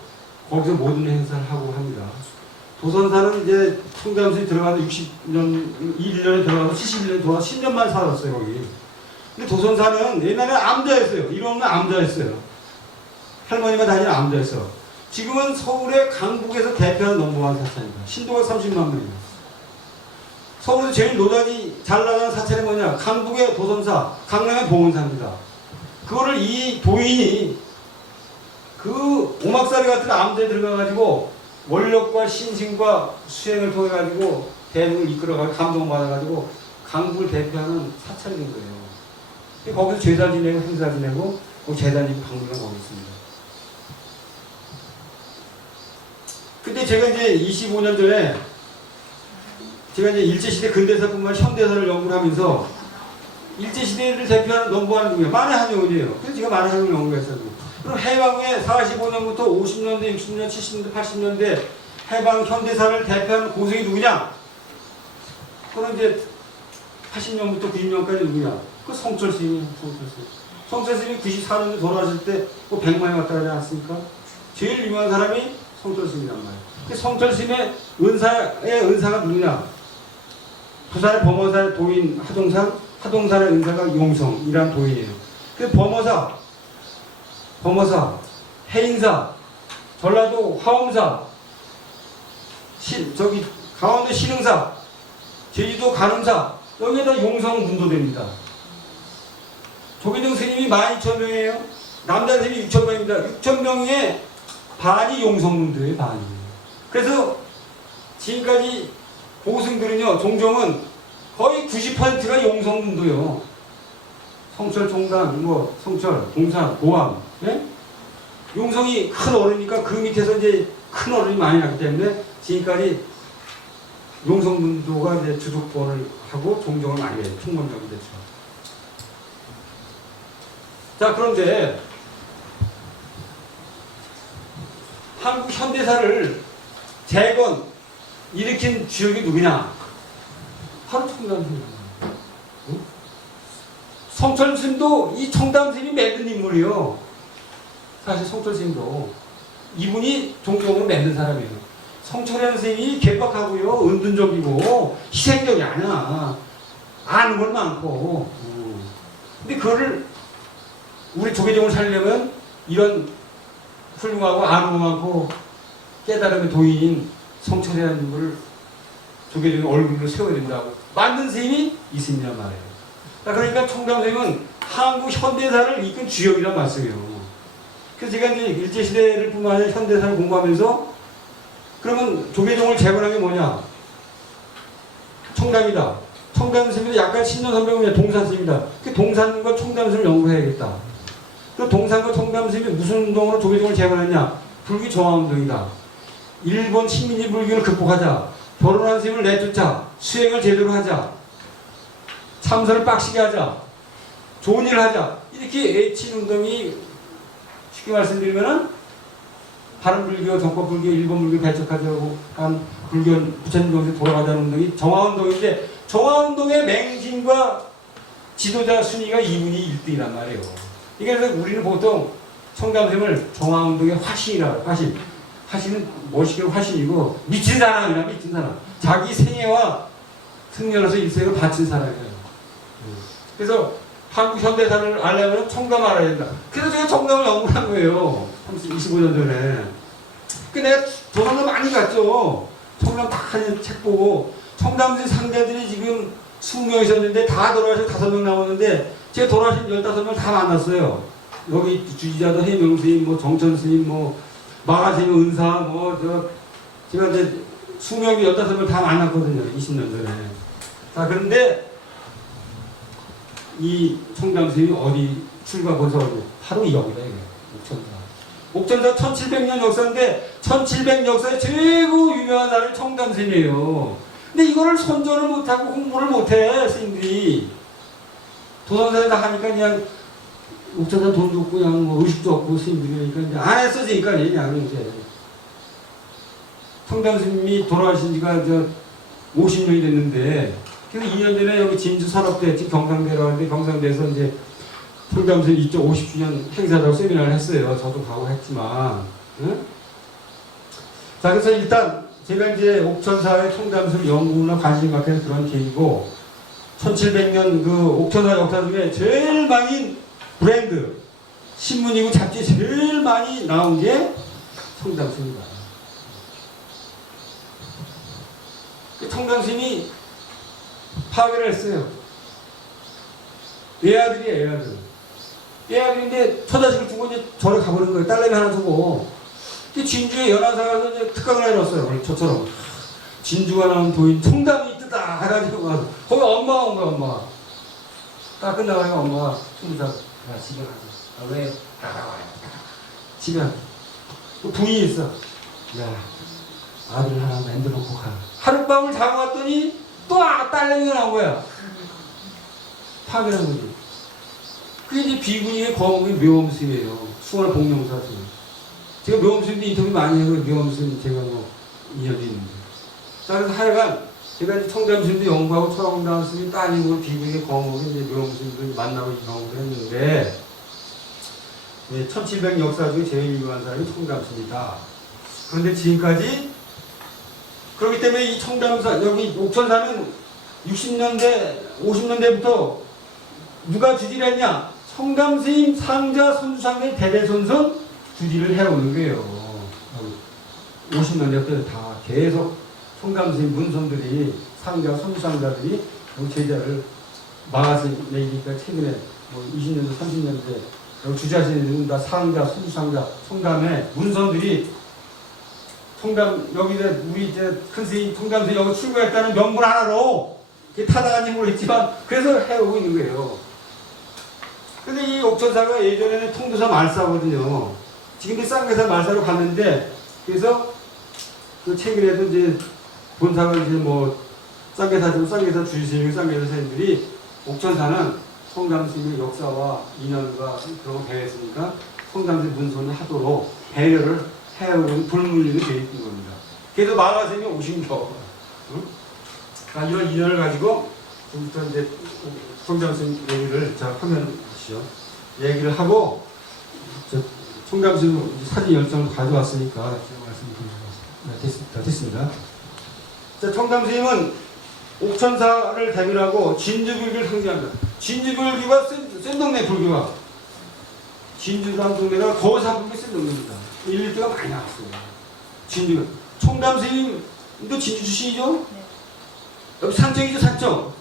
거기서 모든 행사를 하고 합니다. 도선사는 이제 청담심에 들어가서 60년, 21년에 들어가서 71년에 돌아서 10년만 살았어요, 거기. 근데 도선사는 옛날에 암자였어요. 이름은 암자였어요. 할머니가 다니는 암자였어요. 지금은 서울의 강북에서 대표하는 넘버원 사찰입니다. 신도가 30만 명입니다. 서울에서 제일 노다지 잘 나가는 사찰이 뭐냐? 강북의 도선사, 강남의 봉은사입니다. 그거를 이 도인이 그 오막살이 같은 암대에 들어가가지고 원력과 신심과 수행을 통해가지고 대중을 이끌어가지고 감동받아가지고 강북을 대표하는 사찰이 된 거예요. 거기서 제사 지내고 행사 지내고 재단이 강북에 거기 있습니다. 근데 제가 이제 25년 전에 제가 이제 일제시대 근대사뿐만 현대사를 연구를 하면서 일제시대를 대표하는 넘버원 누구예요? 만해한용이에요. 그래서 제가 만해한용 연구를 했어요. 그럼 해방 후에 45년부터 50년대, 60년대, 70년대, 80년대 해방 현대사를 대표하는 고생이 누구냐? 그럼 이제 80년부터 90년까지 누구냐? 그 성철 스님이에요. 성철 스님이 94년에 돌아가실 때 뭐 100만이 왔다 하지 않았습니까? 제일 유명한 사람이 성철 스님이란 말이에요. 그 성철 스님의 은사가 누구냐? 부산의 범어사의 도인 하동산의 은사가 용성이란 도인이에요. 그 범어사, 해인사, 전라도 화엄사, 강원도 신흥사, 제주도 간음사, 여기에다 용성 문도됩니다. 조계종 스님이 12,000명이에요. 남자 스님이 6,000명입니다. 6,000명의 반이 용성문도예요, 반이. 그래서 지금까지 고승들은요, 종종은 거의 90%가 용성문도요. 성철, 종단, 성철, 동산, 고암, 예? 용성이 큰 어른이니까 그 밑에서 이제 큰 어른이 많이 났기 때문에 지금까지 용성문도가 이제 주도권을 하고 종종을 많이 해요. 총무적이 됐죠. 자, 그런데 한국 현대사를 일으킨 주역이 누구냐? 바로 청담스님입니다. 응? 성철스님도 이 청담스님이 만든 인물이요. 사실 성철스님도 이분이 종종을 만든 사람이에요. 성철현 스님이 개박하고요, 은둔적이고 희생적이 아니야. 아는 건 많고. 근데 그거를 우리 조계종을 살려면 이런 훌륭하고 아는 거 많고 깨달음의 도인인 성철이라는 인물을 조계종의 얼굴로 세워야 된다고 만든 스님이 이 스님이란 말이에요. 그러니까 청담 스님은 한국 현대사를 이끈 주역이란 말씀이에요. 그래서 제가 이제 일제시대를 뿐만 아니라 현대사를 공부하면서 그러면 조계종을 재건한 게 뭐냐? 청담이다. 청담 스님도 약간 신년 선배님이 동산 스님이다. 그 동산과 청담 스님을 연구해야겠다. 그 동산과 청담 스님이 무슨 운동으로 조계종을 재건했냐? 불교 정화운동이다. 일본 식민지 불교를 극복하자. 결혼한 스님을 내쫓자. 수행을 제대로 하자. 참선을 빡시게 하자. 좋은 일을 하자. 이렇게 애친 운동이 쉽게 말씀드리면은 다른 불교, 정법 불교, 일본 불교 배척하자고 한 불교 부처님 정신 돌아가자는 운동이 정화운동인데 정화운동의 맹신과 지도자 순위가 이분이 1등이란 말이에요. 그래서 우리는 보통 청담스님을 정화운동의 화신이라고 해요. 화신은 멋있게 화신이고 미친 사람이라 미친 사람. 자기 생애와 승려로서 일생을 바친 사람이에요. 그래서 한국 현대사를 알려면 청담 알아야 된다. 그래서 제가 청담을 연구한 거예요. 25년 전에. 내가 도서관 많이 갔죠. 청담 다 하는 책 보고 청담들 상대들이 지금 20명 있었는데 다 돌아가셔서 5명 남았는데 제가 돌아가신 15명 다 만났어요. 여기 주지자도 해명스님, 정천스님, 마가스님, 은사, 제가 이제 20명, 15명 다 만났거든요. 20년 전에. 자, 그런데 이 청담스님이 어디 출가 벌써 바로 여기다, 이게. 옥천사. 옥천사 1700년 역사인데 1700 역사의 최고 유명한 사람이 청담스님이에요. 근데 이거를 선전을 못하고 홍보를 못해, 스님들이. 도선사에 다 하니까 그냥 옥천사 돈도 없고 그냥 의식도 없고 스님들이 그러니까 이제 안 했어지니까 그냥 이제. 청담스님이 돌아가신 지가 50년이 됐는데 그래서 2년 전에 여기 진주 산업대, 지금 경상대라고 하는데 경상대에서 이제 청담스님 이쪽 50주년 행사라고 세미나를 했어요. 저도 가고 했지만. 응? 자, 그래서 일단 제가 이제 옥천사의 청담스님 연구나 관심 갖게 된 그런 계기고 1700년 그 옥천사 역사 중에 제일 많이 브랜드, 신문이고 잡지에 제일 많이 나온 게 청담스님이다. 그 청담스님이 파괴를 했어요. 외아들이에요, 외아들. 외아들인데 처자식을 주고 이제 절에 가버린 거예요. 딸내미 하나 주고. 진주에 연화사 가서 이제 특강을 해놨어요. 저처럼. 진주가 나온 도인 청담이 뜨다 해가지고 거기 엄마가 온 거야, 엄마가. 딱 끝나고 하니까 엄마가 숨자. 야, 집에 가자. 왜? 따라와요. 집에 가자. 부인이 있어. 야, 아들 하나 만들어놓고 가. 하룻밤을 자고 왔더니 또 딸내미가 나온 거야. 파괴한 거지. 그게 이제 비구니의 거목의 묘엄스예요. 수원 복룡사 스님. 제가 묘엄스님도 인터뷰 많이 하고 묘엄스님 제가 뭐 인연이 있는데. 자, 그래서 하여간 제가 이제 청담스님도 연구하고 청담스님 따님으로 비구의 거목이 이제 묘엄스님도 만나고 연구를 했는데, 예, 1700 역사 중에 제일 유명한 사람이 청담스입니다. 그런데 지금까지 그렇기 때문에 이 청담사 여기 옥천사는 60년대 50년대부터 누가 주지를 했냐? 청담스님 상자 손수상의 대대손손 주지를 해오는 거예요. 50년대부터 다 계속 청담스님 문손들이 상자 손수상자들이 제자를 막아서 내니까 최근에 뭐 20년대 30년대 주자신들은 다 상자 손수상자 청담에 문손들이 청담 여기 우리 이제 큰 스님 청담스님 여기 출고했다는 명분 하나로 타당한지 모르겠지만 그래서 해오고 있는 거예요. 근데 이 옥천사가 예전에는 통도사 말사거든요. 지금도 쌍계사 말사로 갔는데, 그래서 그 최근에도 이제 본사가 이제 뭐 쌍계사 주지스님, 쌍계사 스님들이 옥천사는 청담스님의 역사와 인연과 그런 거 배웠으니까 청담스님 문손을 하도록 배려를 해오는 불문율이 되어 있는 겁니다. 그래서 마가스님이 오신 거. 응? 이런 인연을 가지고 지금부터 이제 청담스님 얘기를 자 화면 보시죠. 얘기를 하고 청담스님 사진 10장을 가져왔으니까 제가 말씀드리겠습니다. 됐습니다. 자, 청담스님은 옥천사를 대변하고 진주불교를 상징합니다. 진주불교가 센 동네 불교가 진주라는 동네가 거사불교 센 동네입니다. 일리트가 많이 나왔어요. 진주가 청담스님도 진주 출신이죠? 네. 여기 산청이죠, 산청.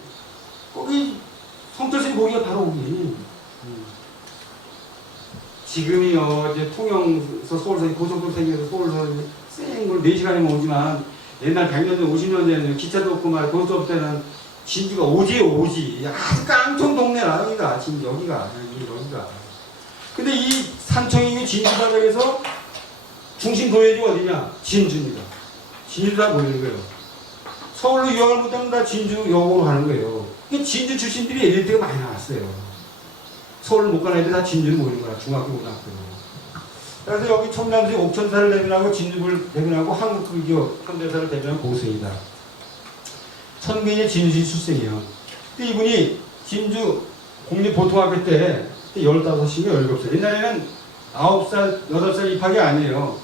거기 성철스님 거기가 바로 거기. 지금이요 이제 통영에서 서울서 고속도로 생겨서 서울서 쌩을 4시간이면 오지만 옛날 100년 전 50년 전에는 기차도 없고 말 고속도로 때는 진주가 오지예요, 오지. 아주 깡통 동네라 여기가 진주 여기가. 근데 이 산청이 진주 바닥에서 중심 도회지 어디냐? 진주입니다. 진주다 모이는 거예요. 서울로 유학을 못하면 다 진주역으로 가는 거예요. 진주 출신들이 엘리트가 많이 나왔어요. 서울 못 가는 애들 다 진주로 모이는 거야. 중학교, 고등학교. 그래서 여기 청담스님 옥천사를 대변하고 진주를 대변하고 한국불교 현대사를 대변한 고수이다. 천민의 진주시 출생이에요. 근데 이분이 진주 공립보통학교 때 15인가 17살. 옛날에는 9살, 8살 입학이 아니에요.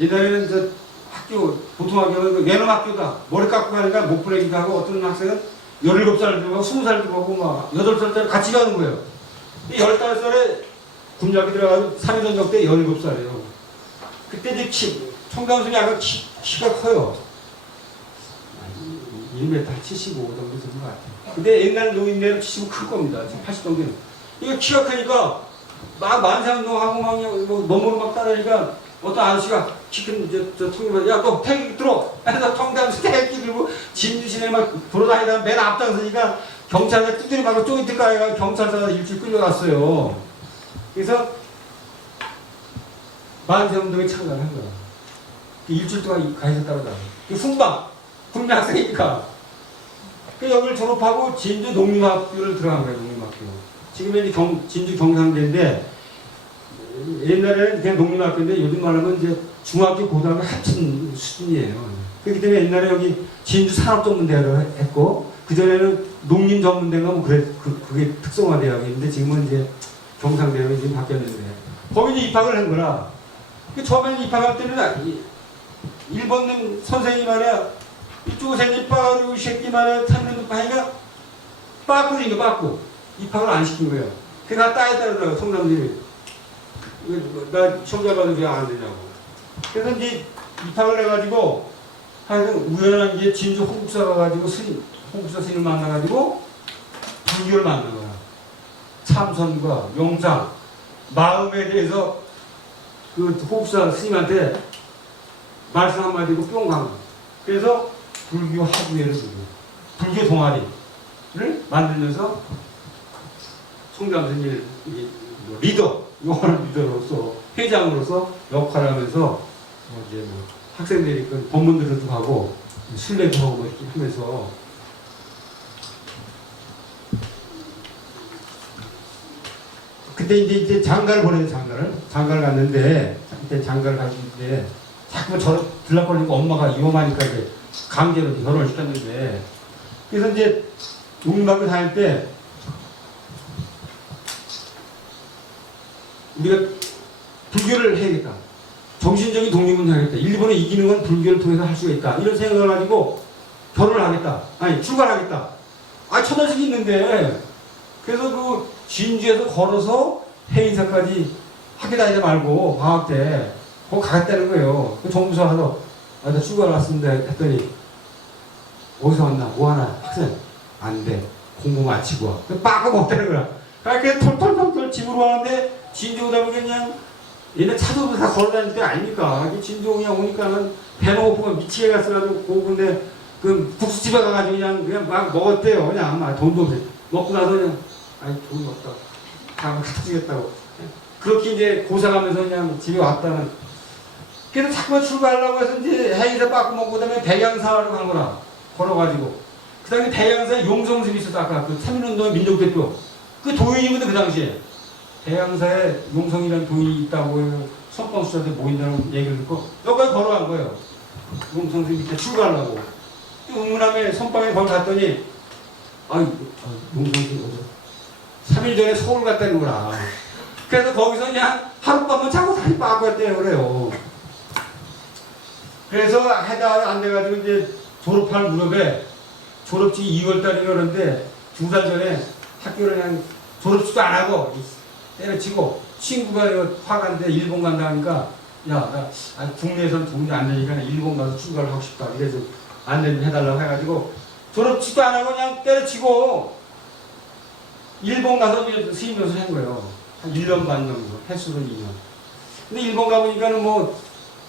옛날에는 저 학교, 보통학교는 예능학교다. 머리 깎고 가니까 못 보내기도 하고 어떤 학생은 17살 들어가고 20살 들어가고 막 8살짜리 같이 가는 거예요. 15살에 군대학교 들어가서 3일 전역 때 17살이에요. 그때 이제 청담스님이 약간 키가 커요. 1m 75 정도 되는 것 같아요. 근데 옛날 노인네는 75 클 겁니다. 지금 80 정도는. 이거 키가 크니까 막 만세운동하고 막 몸으로 막 따라하니까 어떤 아저씨가 키 큰 저 청담 야 너 태극기 들어! 해서 청담스 태극기 들고 진주시내 막 돌아다니다가 맨 앞장서니까 경찰이 뚜드리 맞고 쪼이트 까이가 경찰서가 일주일 끌려갔어요. 그래서 만세운동에 참가를 한 거야. 일주일 동안 가 있었다고 하더라고요. 훈방! 군대 학생이니까. 여기를 졸업하고 진주 농림학교를 들어간 거예요, 농림학교. 지금은 진주 경상대인데, 옛날에는 그냥 농림학교인데, 요즘 말하면 이제 중학교, 고등학교 합친 수준이에요. 그렇기 때문에 옛날에 여기 진주 산업전문대학을 했고, 그전에는 농림전문대가 뭐 그게 특성화대학이었는데, 지금은 이제 경상대로 지금 바뀌었는데, 거기 이제 입학을 한 거라. 처음에 입학할 때는 일본 선생님 말이야, 이쪽에서 이제 빠르고 새끼 말이야, 찾는 바위가 빠꾸인 거 빠꾸. 입학을 안 시킨 거예요. 그가 따에 따르더라고, 성남들이. 나 시험 잘 봐도 왜 안 되냐고. 그래서 이제 입학을 해가지고, 하여튼 우연한 게 진주 홍국사 가가지고 홍국사 스님을 만나가지고 불교를 만난 거야. 참선과 명상, 마음에 대해서 그 홍국사 스님한테 말씀 한마디고 뿅 간 거야. 그래서 불교 학우회를 두고 불교 동아리를 만들면서 청담스님 리더, 요한 리더로서 회장으로서 역할을 하면서 이제 뭐 학생들이 그 본문들도 가고 순례도 하고 뭐 이렇게 하면서 그때 이제 장가를 보내요, 장가를. 장가를 갔는데, 그때 장가를 갔는데, 자꾸 저 들락거리니까 엄마가 위험하니까 이제 강제로 결혼을 시켰는데, 그래서 이제 농락을 다닐 때, 우리가 불교를 해야겠다. 정신적인 독립은 해야겠다. 일본에 이기는 건 불교를 통해서 할 수가 있다. 이런 생각을 가지고 결혼을 하겠다. 아니, 출가하겠다. 아, 처자식이 있는데, 그래서 그 진주에서 걸어서 해인사까지 학교 다니지 말고 방학 때 거기 가겠다는 거예요. 그 정부서 가서 아, 나 출가를 왔습니다 했더니 어디서 왔나? 뭐 하나? 학생 안 돼. 공부 마치고 와. 빠꾸 없다는 거야. 그렇게 털털털털 집으로 와는데 진주 오다 보니 그냥 얘네 차도도 다 걸어다닐 때 아닙니까? 진주 그냥 오니까는 배가 고프고 미치게 갔어가지고 고픈데 그 국수집에 가가지고 그냥 막 먹었대요. 그냥 막 돈도 없이 먹고 나서 그냥 아니 돈이 없다. 다 갖다 주겠다고. 그렇게 이제 고생하면서 그냥 집에 왔다는. 그래서 자꾸만 출발하려고 해서 이제 해인사 빠꾸 먹고 그다음에 백양사로 간 거라. 걸어가지고. 그 다음에 백양사에 용성스님이 있었다. 아까 그 3.1운동의 민족대표. 그 도인이거든 그 당시에. 백양사에 용성이라는 도인이 있다고 선방수자한테 모인다는 얘기를 듣고 여기까지 걸어간 거예요. 용성스님 밑에 출가하려고. 의문함에 선방에 거기 갔더니 용성스님 어디 3일 전에 서울 갔다는 거라. 그래서 거기서 그냥 하룻밤만 자고 다시 빠꾸 했대요. 그래요. 그래서 해다 안 돼가지고 이제 졸업할 무렵에 졸업식이 2월달이면 그런데 2달 전에 학교를 그냥 졸업식도 안 하고 때려치고 친구가 화가 난데 일본 간다 하니까 야, 나 국내에선 도움이 안 되니까 일본 가서 출가를 하고 싶다. 이래서 안 되면 해달라고 해가지고 졸업식도 안 하고 그냥 때려치고 일본 가서 스님으로서 한 거예요. 한 1년 반 정도. 횟수는 2년. 근데 일본 가보니까는 뭐,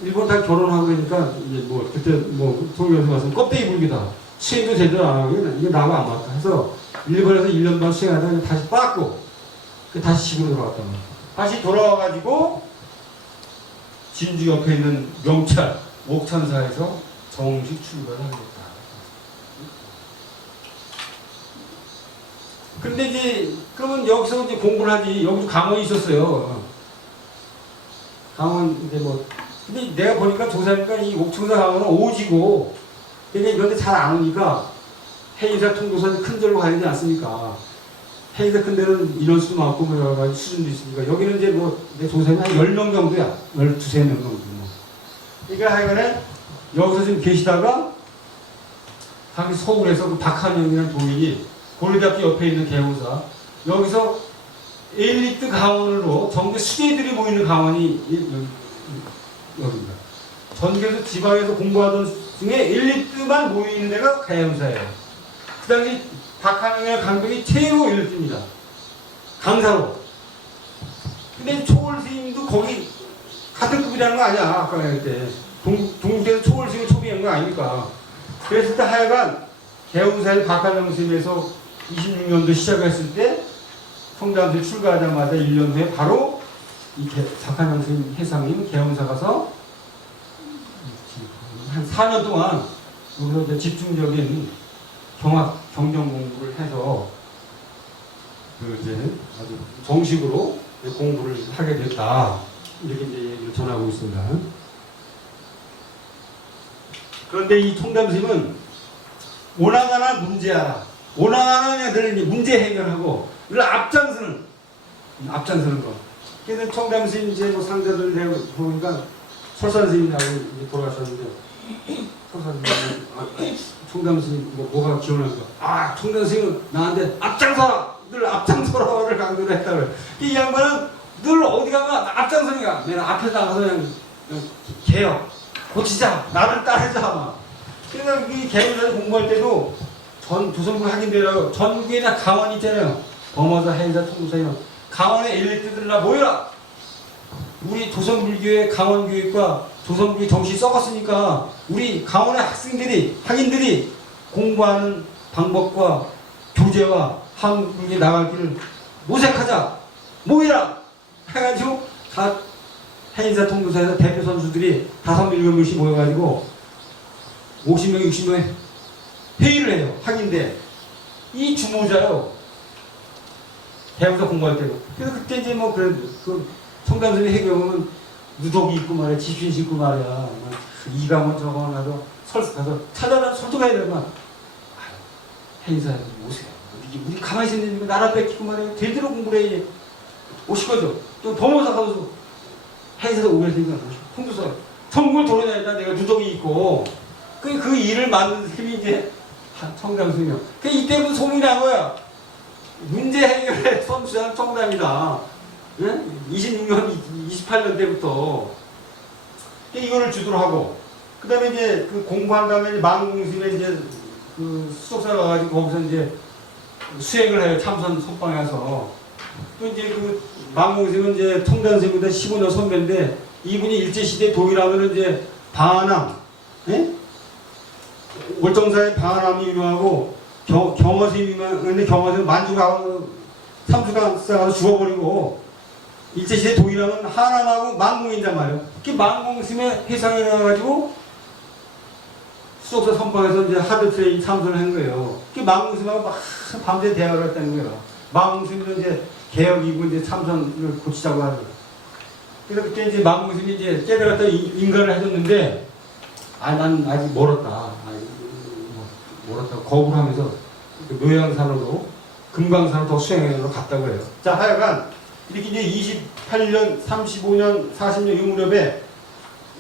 일본 다 결혼하고 그러니까, 이제 뭐, 그때 뭐, 통일에서 와서 껍데기 불기다. 수행도 제대로 안 하고, 이게 나하고 안 맞다 해서, 일본에서 1년 반 수행하다가 다시 빠꾸, 다시 집으로 돌아왔단 말이야. 다시 돌아와가지고, 진주 옆에 있는 명찰, 옥천사에서 정식 출가를 하겠다. 근데 이제, 그러면 여기서 이제 공부를 하지, 여기도 강원이 있었어요. 강원, 이제 뭐, 근데 내가 보니까 조사니까 이 옥천사 강원은 오지고, 그러니까 이런데 잘 안 오니까, 해인사 통도선 큰 절로 가야 되지 않습니까? 해인사 큰 데는 인원수도 많고, 뭐 여러 가지 수준도 있으니까, 여기는 이제 뭐, 내 조사는 한 10명 정도야. 12, 3명 정도. 뭐. 그러니까 하여간에, 여기서 지금 계시다가, 당시 서울에서 그 박한영이라는 도인이, 고려대학교 옆에 있는 개호사 여기서 엘리트 강원으로 전국 수재들이 모이는 강원이 여기입니다. 전국에서 지방에서 공부하던 중에 엘리트만 모이는 데가 개호사예요. 그 당시 박한영의 강백이 최고 엘리트입니다. 강사로. 근데 초월 스님도 거기 같은 급이라는 거 아니야. 아까 할 때 동국에서 초월 스님을 초빙한 거 아닙니까? 그랬을 때 하여간 개호사의 박한영 스님에서 26년도 시작했을 때 성자들 출가하자마자 1년 후에 바로 이 박한영 스님 회상님 개원사 가서 한 4년 동안 여기서 이제 집중적인 경정 공부를 해서 그 이제 아주 정식으로 공부를 하게 됐다. 이렇게 이제 얘기를 전하고 있습니다. 그런데 이 통담 스님은 오나가나 문제하라. 오나가나 애들 문제 해결하고 늘 앞장서는 거. 그래서 통담 스님 이제 뭐 상대들 내가 보니까 설산 스님하고 이제 돌아가셨는데 설산 스님 통담 스님 뭐가 기억날까? 통담 스님은 나한테 앞장서라. 늘 앞장서라를 강조를 했다고요. 이 양반은 늘 어디 가면 앞장서니까 내가 앞에 나가서 그냥 개혁 고치자 나를 따르자 막. 그래서 이 개혁을 공부할 때도 조선부 학인들하고 전국에나 강원 있잖아요. 범어사, 해인사, 통도사이나 강원의 엘리트들 다 모여라. 우리 조선불교의 강원교육과 조선불교 정신이 썩었으니까 우리 강원의 학인들이 공부하는 방법과 교재와 한국에 나갈 길을 모색하자. 모이라. 해가지고 다 해인사, 통도사에서 대표 선수들이 5명, 7명씩 모여가지고 50명, 60명 회의를 해요. 학인데 이 주모자요. 대학에서 공부할 때도. 그래서 그때 이제 뭐 그 청담선이 해경은 누더기 입고 말이야, 지춘 신고 말이야. 막 이강원 저거 나도 가서 찾아다 설득해야 되만. 행사 오세요. 우리 가만히 있는 나라 뺏기고 말이야. 제대로 공부를 해야지. 오실 거죠. 또 범호사 가서 행사에 오겠으니까 홍두사 전국을 돌아다니다 내가 누더기 입고 그 일을 만든 힘이 이제 청담선이요. 그 이때부터 소문이 난 거야. 문제 해결의 선수한 청담이다. 네? 26년, 28년 때부터 이거를 주도를 하고, 그 다음에 이제 그 공부한 다음에 망공심에 이제 그 수석사 가가지고 거기서 이제 수행을 해요. 참선 선방에 가서. 또 이제 그 망공심은 이제 청담선보다 15년 선배인데, 이분이 일제시대 동일하면 이제 방한함, 예? 월정사의 방한함이 유명하고, 경허심이 유명한데 경허심 만주가 삼수가 죽어버리고, 일제시대 동일하면 하남하고 망공인단 말이에요. 그 망공심에 회상이 나와가지고 수석사 선방에서 이제 하드 트레인 참선을 한 거예요. 그 망공심하고 막 밤새 대화를 했다는 거예요. 망공심은 이제 개혁이고 이제 참선을 고치자고 하는. 그래서 그때 이제 망공심이 이제 깨달았다 인간을 해줬는데, 난 아직 멀었다. 멀었다. 거부를 하면서 묘양산으로 금강산으로 더 수행하러 갔다고 해요. 자, 하여간 이렇게 이제 28년, 35년, 40년 이 무렵에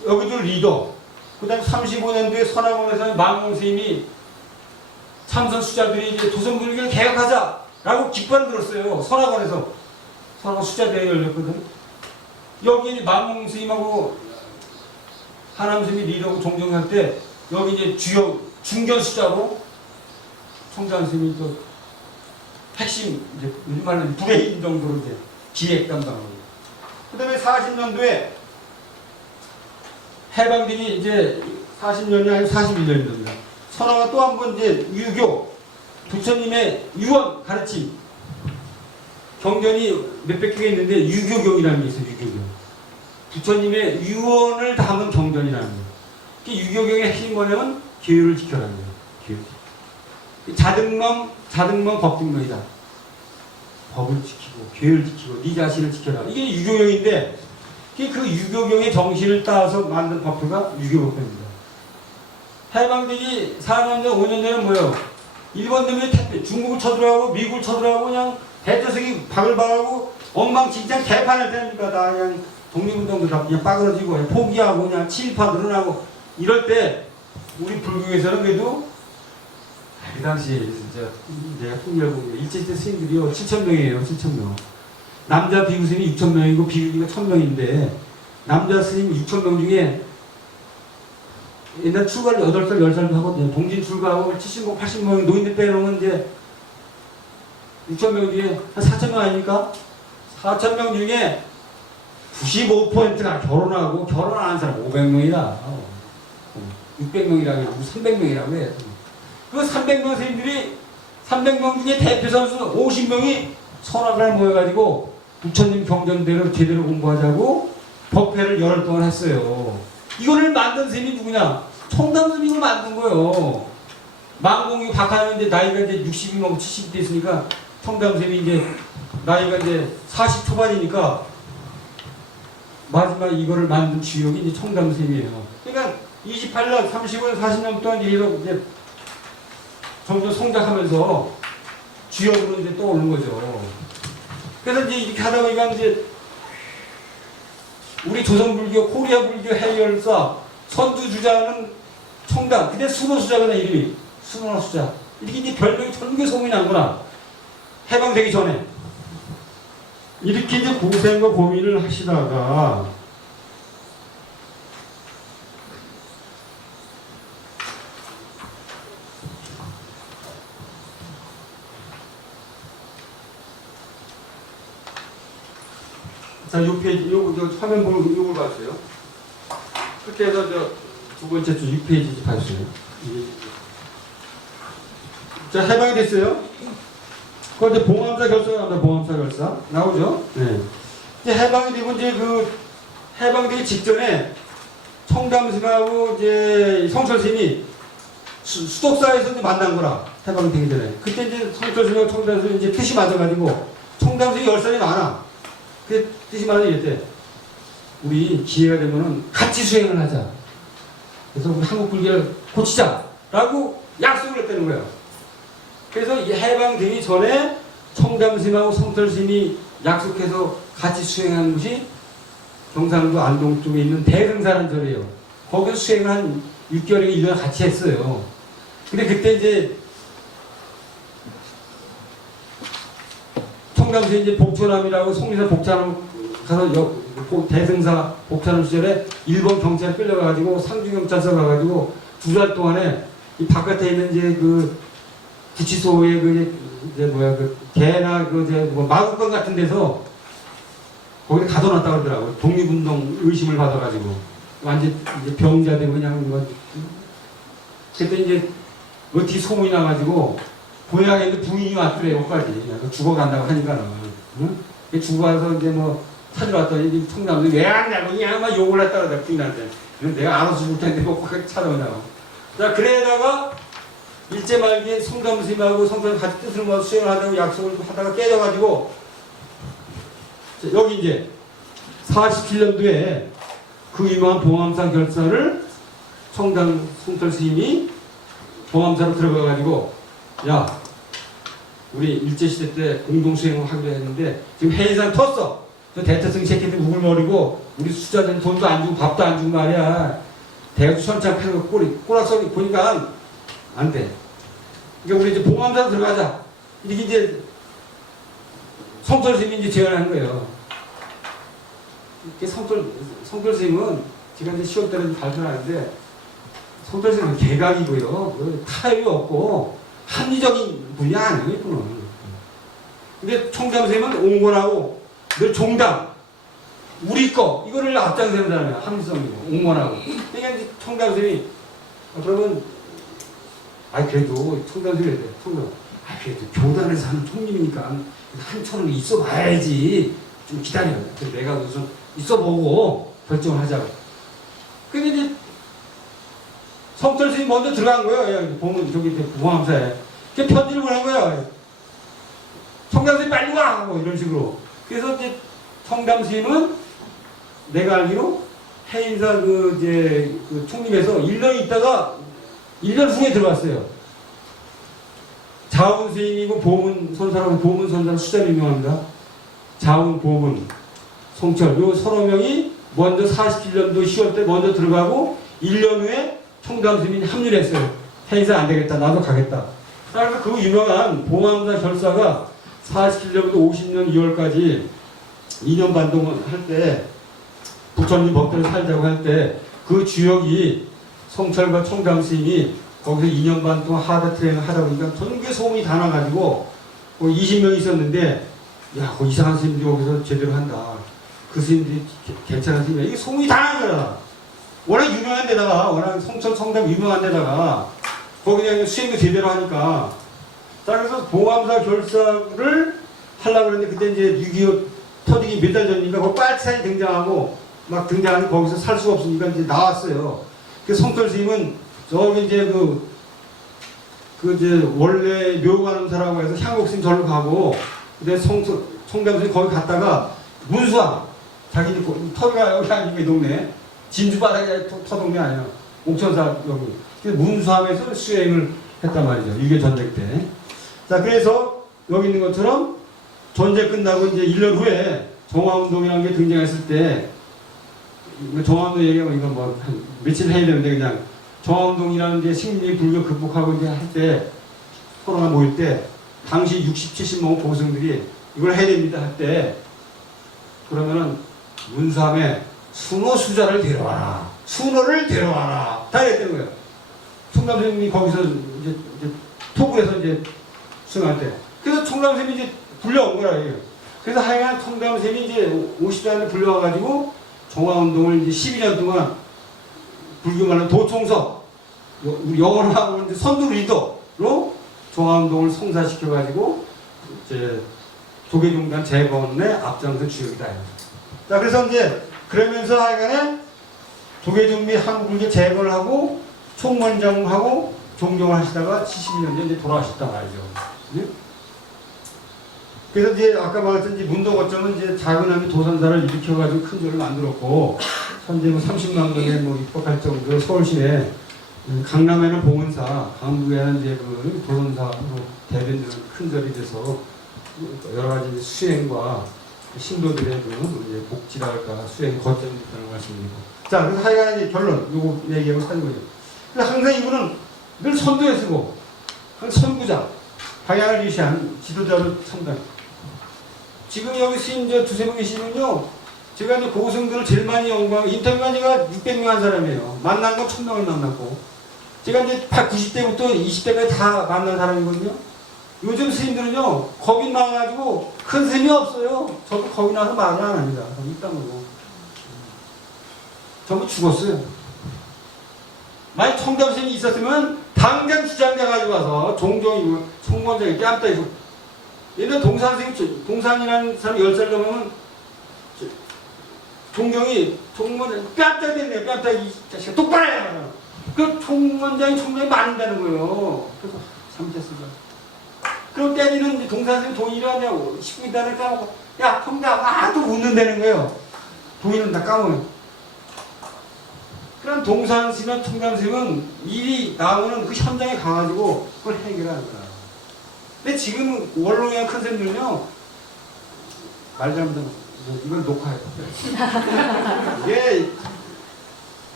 여기도 리더, 그 다음에 35년도에 선화공에서 망공스님이 참선 수자들이 이제 도선불교를 개혁하자라고 깃발을 들었어요. 선화공에서. 선화공 수자대회가 열렸거든. 여기 망공스님하고 하남스님이 리더고 종종할 때 여기 이제 주요 중견 수자로 총장스님이 또 핵심 이제 우리말로 브레인 정도로 이제 기획 담당하고. 그 다음에 40년도에 해방되기 이제 40년이 아니고 41년입니다. 선화가 또 한 번 이제 유교, 부처님의 유언 가르침, 경전이 몇백 개가 있는데 유교경이라는 게 있어요. 유교경. 부처님의 유언을 담은 경전이라는 거예요. 그 유교경의 핵심이 뭐냐면 교율을 지켜라는 거예요. 교율. 자등망 법등망이다. 법을 지키고 교율을 지키고 네 자신을 지켜라. 이게 유교경인데 그 유교경의 정신을 따서 만든 법표가 유교법표입니다. 해방되기 4년 전, 5년 전에 뭐예요? 일본 놈이 중국을 쳐들어가고 미국을 쳐들어가고 그냥 대저석이 바글바글하고 엉망진창 개판할 때니까 다 그냥 독립운동도 다 그냥 빠그러지고 그냥 포기하고 그냥 친일파 늘어나고 이럴 때 우리 불교에서는 그래도 그 당시에 진짜 내가 통일하고 일제시대 스님들이요 7,000명이에요. 7,000명. 남자 비구 스님이 6,000명이고 비구니가 1,000명인데 남자 스님 6,000명 중에 옛날 출가를 8살, 10살도 하거든요. 동진 출가하고 70명, 80명 노인들 빼놓으면 이제 6,000명 중에 한 4,000명 아닙니까? 4,000명 중에 95%가 결혼하고 결혼 안 한 사람 500명이다. 600명이라고 300명이라고 해. 그 300명 스님들이 300명 중에 대표 선수 50명이 선악을 모여가지고 부처님 경전대로 제대로 공부하자고 법회를 열흘 동안 했어요. 이거를 만든 스님이 누구냐? 청담스님이 이걸 만든 거예요. 망공이 박하면 이제 나이가 이제 60이면 70이 됐으니까 청담스님이 이제 나이가 이제 40 초반이니까 마지막 이거를 만든 주역이 이제 청담스님이에요. 그러니까 28년, 30년, 40년 동안 이제 점점 성장하면서 주역으로 이제 떠오르는 거죠. 그래서 이제 이렇게 하다 보니까 이제 우리 조선불교, 코리아불교 해열사 선두주자는 청담, 근데 순호수자거나 이름이 순호수자. 이렇게 이제 별명이 전개 소문이 난구나. 해방되기 전에. 이렇게 이제 고생과 고민을 하시다가 자, 요 페이지, 요 화면 보는 요걸 봤어요. 그때서 두 번째 주 6페이지 봤어요. 자, 해방이 됐어요. 그걸 이제 봉암사 결사가 나옵니다. 봉암사 결사. 나오죠? 네. 이제 해방이 되고 이제 해방되기 직전에 청담스님하고 이제 성철스님이 수덕사에서 이제 만난 거라. 해방되기 전에. 그때 이제 성철스님하고 청담스님이 이제 뜻이 맞아가지고 총담생이 10살이 많아. 그 뜻이 말은 이랬대. 우리 기회가 되면은 같이 수행을 하자. 그래서 우리 한국 불교를 고치자라고 약속을 했다는 거예요. 그래서 이 해방되기 전에 청담스님하고 성철스님이 약속해서 같이 수행한 곳이 경상도 안동 쪽에 있는 대승사라는 절이에요. 거기서 수행을 한 6개월에 1년 같이 했어요. 근데 그때 이제 청담스에 이제 복천암이라고 송리산 복천암 가서 대승사 복천암 시절에 일본 경찰에 끌려가가지고 상주경찰서 가가지고 2달 동안에 이 바깥에 있는 이제 그 구치소에 그 이제 뭐야 그 개나 그 이제 뭐 마구간 같은 데서 거기 가둬놨다고 그러더라고요. 독립운동 의심을 받아가지고 완전 이제 병자 되고 그냥 뭐 그때 이제 어떻게 소문이 나가지고 고향에 있는 부인이 왔더래요. 여기까지 죽어간다고 하니까는 응? 죽어가서 이제 뭐 찾으러 왔더니 청남들이 왜 안 나고 그냥 막 욕을 했다 그러더라 부인한테. 내가 알아서 죽을 텐데 뭐 찾아오냐고. 자 그래다가 일제 말기에 성담스님하고 성철 같이 뜻을 모아서 수행을 하자고 약속을 하다가 깨져가지고 여기 이제 47년도에 그 유명한 봉암사 결사를 청담 성철 스님이 봉암사로 들어가가지고 야 우리 일제시대 때 공동수행을 하기로 했는데 지금 해인상 텄어. 저 대태성 새끼들 우글거리고 우리 수자들 돈도 안 주고 밥도 안 주고 말이야. 대학도 선착 패는 거 꼬락서리 보니까 안 돼. 그러니까 우리 이제 봉암사로 들어가자. 이렇게 이제 성철 스님이 이제 제안한 거예요. 성철 스님은 제가 이제 10월 달에 발표하는데 성철 스님은 개각이고요. 타협이 없고 합리적인 분이 아니에요, 이분은. 근데 총담 스님은 옹건하고 늘 종담, 우리 거 이거를 앞장서는 사람이야. 합리성이고 옹건하고. 그러니까 이제 총담 스님이 그러면 그래도 총담 스님이 돼. 그래도 교단에서 하는 총님이니까 한 초는 있어 봐야지. 좀 기다려. 그래서 내가 우선 있어보고 결정을 하자고. 근데 이제 성철 스님이 먼저 들어간 거예요. 보면 저기 봉암사에. 그 편지를 보낸 거예요. 청담 스님 빨리 와! 하고 이런 식으로. 그래서 이제 청담 스님은 내가 알기로 해인사 그 총림에서 1년 있다가 1년 후에 들어왔어요. 자운 스님이고 보문 선사라고 보문 선사는 수자로 유명합니다. 자운, 보문, 성철 요 서너 명이 먼저 47년도 10월 때 먼저 들어가고 1년 후에 청담 스님이 합류를 했어요. 해인사 안 되겠다. 나도 가겠다. 그래서 그 유명한 봉암사 결사가 47년부터 50년 2월까지 2년 반 동안 할 때 부처님 법대로 살자고 할 때 그 주역이 성철과 청담 스님이 거기서 2년 반 동안 하드 트레이닝을 하다 보니까 전국에 소문이 다 나가지고 20명 있었는데 야, 그 이상한 스님들이 여기서 제대로 한다. 그 스님들이 괜찮은 스님이야. 이게 소문이 다 난 거야. 워낙 유명한 데다가 워낙 성철 성담 유명한 데다가 거기 그냥 수행도 제대로 하니까 자 그래서 봉암사 결사를 하려고 그랬는데 그때 이제 6.25 터지기 몇 달 전이니까 거기 빨치산이 등장하고 막 등장하니 거기서 살 수가 없으니까 이제 나왔어요. 그래서 성철 스님은 저기 이제 이제 원래 묘관음사라고 해서 향곡스님 절로 가고 근데 청담 스님 거기 갔다가 문수암 자기 터가 여기 아니고 이 동네 진주 바닥에 터동네 아니야. 옥천사 여기. 문수암에서 수행을 했단 말이죠. 6.25 전쟁 때. 자, 그래서 여기 있는 것처럼 전쟁 끝나고 이제 1년 후에 정화운동이라는 게 등장했을 때, 정화운동 얘기하면 이건 뭐, 한 며칠 해야 되는데 그냥 정화운동이라는 게 식민지 불교 극복하고 이제 할 때, 코로나 모일 때, 당시 60, 70만 고승들이 이걸 해야 됩니다 할 때, 그러면은 문수암에 순호수자를 데려와라. 순호를 데려와라. 다 이랬던 거예요. 총담 스님이 거기서 이제 토부에서 이제 수행할 때. 그래서 총담 스님이 이제 불려온 거라, 이게. 그래서 하여간 총담 스님이 이제 50년에 불려와가지고 정화운동을 이제 12년 동안 불교 말로 도총서, 영어로 하면 이제 선두 리더로 정화운동을 성사시켜가지고 이제 조계종단 재건의 앞장서 주역이다. 자, 그래서 이제 그러면서 하여간에 조계종 및 한국불교 재건을 하고 총무원장하고 종종을 하시다가 72년 전에 이제 돌아가셨단 말이죠. 네? 그래서 이제 아까 말했던 문도거점은 이제 작은 함이 도산사를 일으켜가지고 큰 절을 만들었고, 현재 뭐 30만 명에 뭐 입법할 정도로 서울시내, 강남에는 봉은사, 강북에는 이제 그 도산사로 대변되는 큰 절이 돼서 여러 가지 수행과 신도들의 그 이제 복지랄까 수행 거점이 있다는 말씀이고. 자, 그래서 하여간 이제 결론, 요거 얘기하고 사는 거죠. 근데 항상 이분은 늘 선도에 쓰고, 선구자, 방향을 위시한 지도자로 참당. 지금 여기 스님 두세 분 계시면요, 제가 이제 고승들을 제일 많이 연구하고, 인터뷰한 제가 600명 한 사람이에요. 만난 건 1000명을 만났고, 제가 이제 90대부터 20대까지 다 만난 사람이거든요. 요즘 스님들은요, 겁이 나가지고 큰 셈이 없어요. 저도 겁이 나서 말을 안 합니다. 입다물고. 전부 죽었어요. 만약 청담스님이 있었으면 당장 주장돼 가지고 와서 종종이고 총무원장이 뺨따이고, 얘는 동산이라는 사람 10살 넘으면 종종이 총무원장 뺨따이 됐네요. 뺨따이 이 자식아 똑바로 해야. 그 총무원장이 맞는다는 거예요. 그래서 잘못했습니다. 그럼 때리는 동산스님 돈이 일하냐고 19인단을 까먹고, 야 통장 또 웃는다는 거예요. 돈은 다 까먹어요. 그럼 동산스님이나 총장스님은 일이 나오면 그 현장에 가가지고 그걸 해결하는 거야. 근데 지금 원로의 큰 쌤들은요, 말 잘못하면 이건 녹화해요. 이게